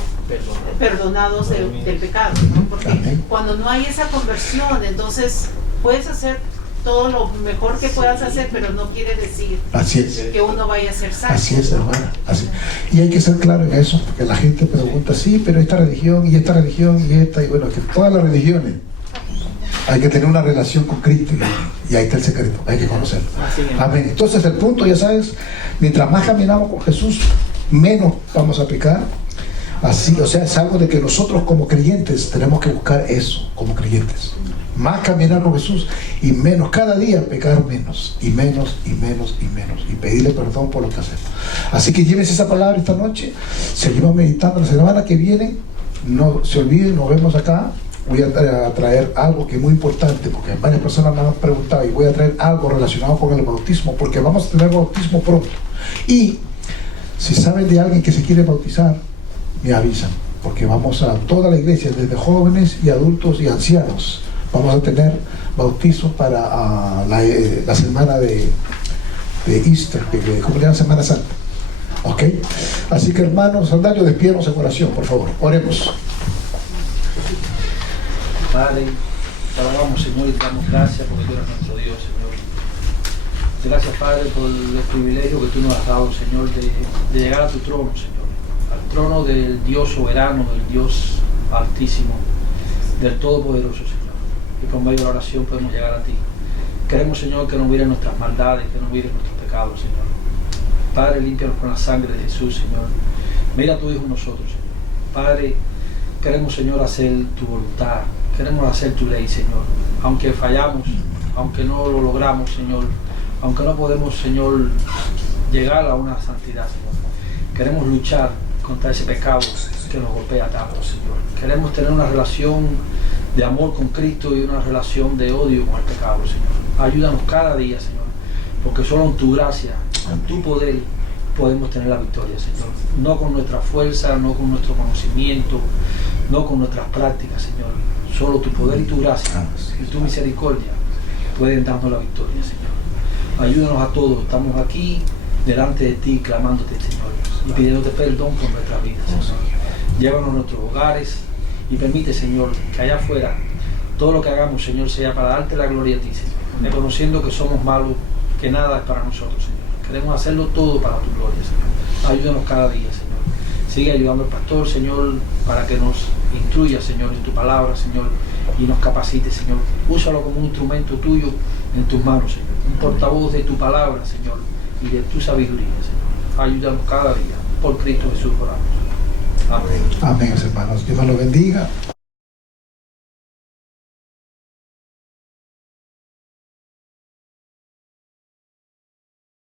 perdonados del pecado, ¿no? Porque cuando no hay esa conversión, entonces puedes hacer todo lo mejor que puedas hacer, pero no quiere decir que uno vaya a ser salvo. Así es, hermana. Así. Y hay que ser claro en eso, porque la gente pregunta, sí, pero esta religión, y esta, y bueno, que todas las religiones hay que tener una relación con Cristo, y ahí está el secreto, hay que conocerlo. Amén. Entonces el punto, ya sabes, mientras más caminamos con Jesús, menos vamos a pecar. Así, o sea, es algo de que nosotros como creyentes tenemos que buscar eso, como creyentes. Más caminar con Jesús y menos, cada día pecar menos y menos y menos y menos y pedirle perdón por lo que hacemos. Así que llévense esa palabra esta noche, seguimos meditando. La semana que viene, no se olviden, nos vemos acá. Voy a traer algo que es muy importante, porque varias personas me han preguntado, y voy a traer algo relacionado con el bautismo, porque vamos a tener bautismo pronto. Y si saben de alguien que se quiere bautizar, me avisan, porque vamos a toda la iglesia, desde jóvenes y adultos y ancianos. Vamos a tener bautizo para la semana de Easter, ¿cómo le llaman? Semana Santa. ¿Ok? Así que, hermanos, Saldaño, despídanos en oración, por favor. Oremos. Padre, te alabamos, Señor, y te damos gracias porque tú eres nuestro Dios, Señor. Gracias, Padre, por el privilegio que tú nos has dado, Señor, de llegar a tu trono, Señor. Al trono del Dios soberano, del Dios altísimo, del Todopoderoso, Señor. Y por medio de la oración podemos llegar a ti. Queremos, Señor, que nos miren nuestras maldades, que nos miren nuestros pecados, Señor. Padre, límpianos con la sangre de Jesús, Señor. Mira a tu Hijo en nosotros, Señor. Padre, queremos, Señor, hacer tu voluntad, queremos hacer tu ley, Señor. Aunque fallamos, aunque no lo logramos, Señor, aunque no podemos, Señor, llegar a una santidad, Señor, queremos luchar contra ese pecado que nos golpea tanto, Señor. Queremos tener una relación de amor con Cristo y una relación de odio con el pecado, Señor. Ayúdanos cada día, Señor, porque solo en tu gracia, en tu poder, podemos tener la victoria, Señor. No con nuestra fuerza, no con nuestro conocimiento, no con nuestras prácticas, Señor. Solo tu poder y tu gracia y tu misericordia pueden darnos la victoria, Señor. Ayúdanos a todos. Estamos aquí delante de ti, clamándote, Señor, y pidiéndote perdón por nuestras vidas, Señor. Llévanos a nuestros hogares y permite, Señor, que allá afuera todo lo que hagamos, Señor, sea para darte la gloria a ti, Señor. Reconociendo que somos malos, que nada es para nosotros, Señor. Queremos hacerlo todo para tu gloria, Señor. Ayúdanos cada día, Señor. Sigue ayudando al pastor, Señor, para que nos instruya, Señor, en tu palabra, Señor, y nos capacite, Señor. Úsalo como un instrumento tuyo en tus manos, Señor. Un portavoz de tu palabra, Señor, y de tu sabiduría, Señor. Ayúdanos cada día. Por Cristo Jesús oramos. Amén. Amén, hermanos. Dios nos lo bendiga.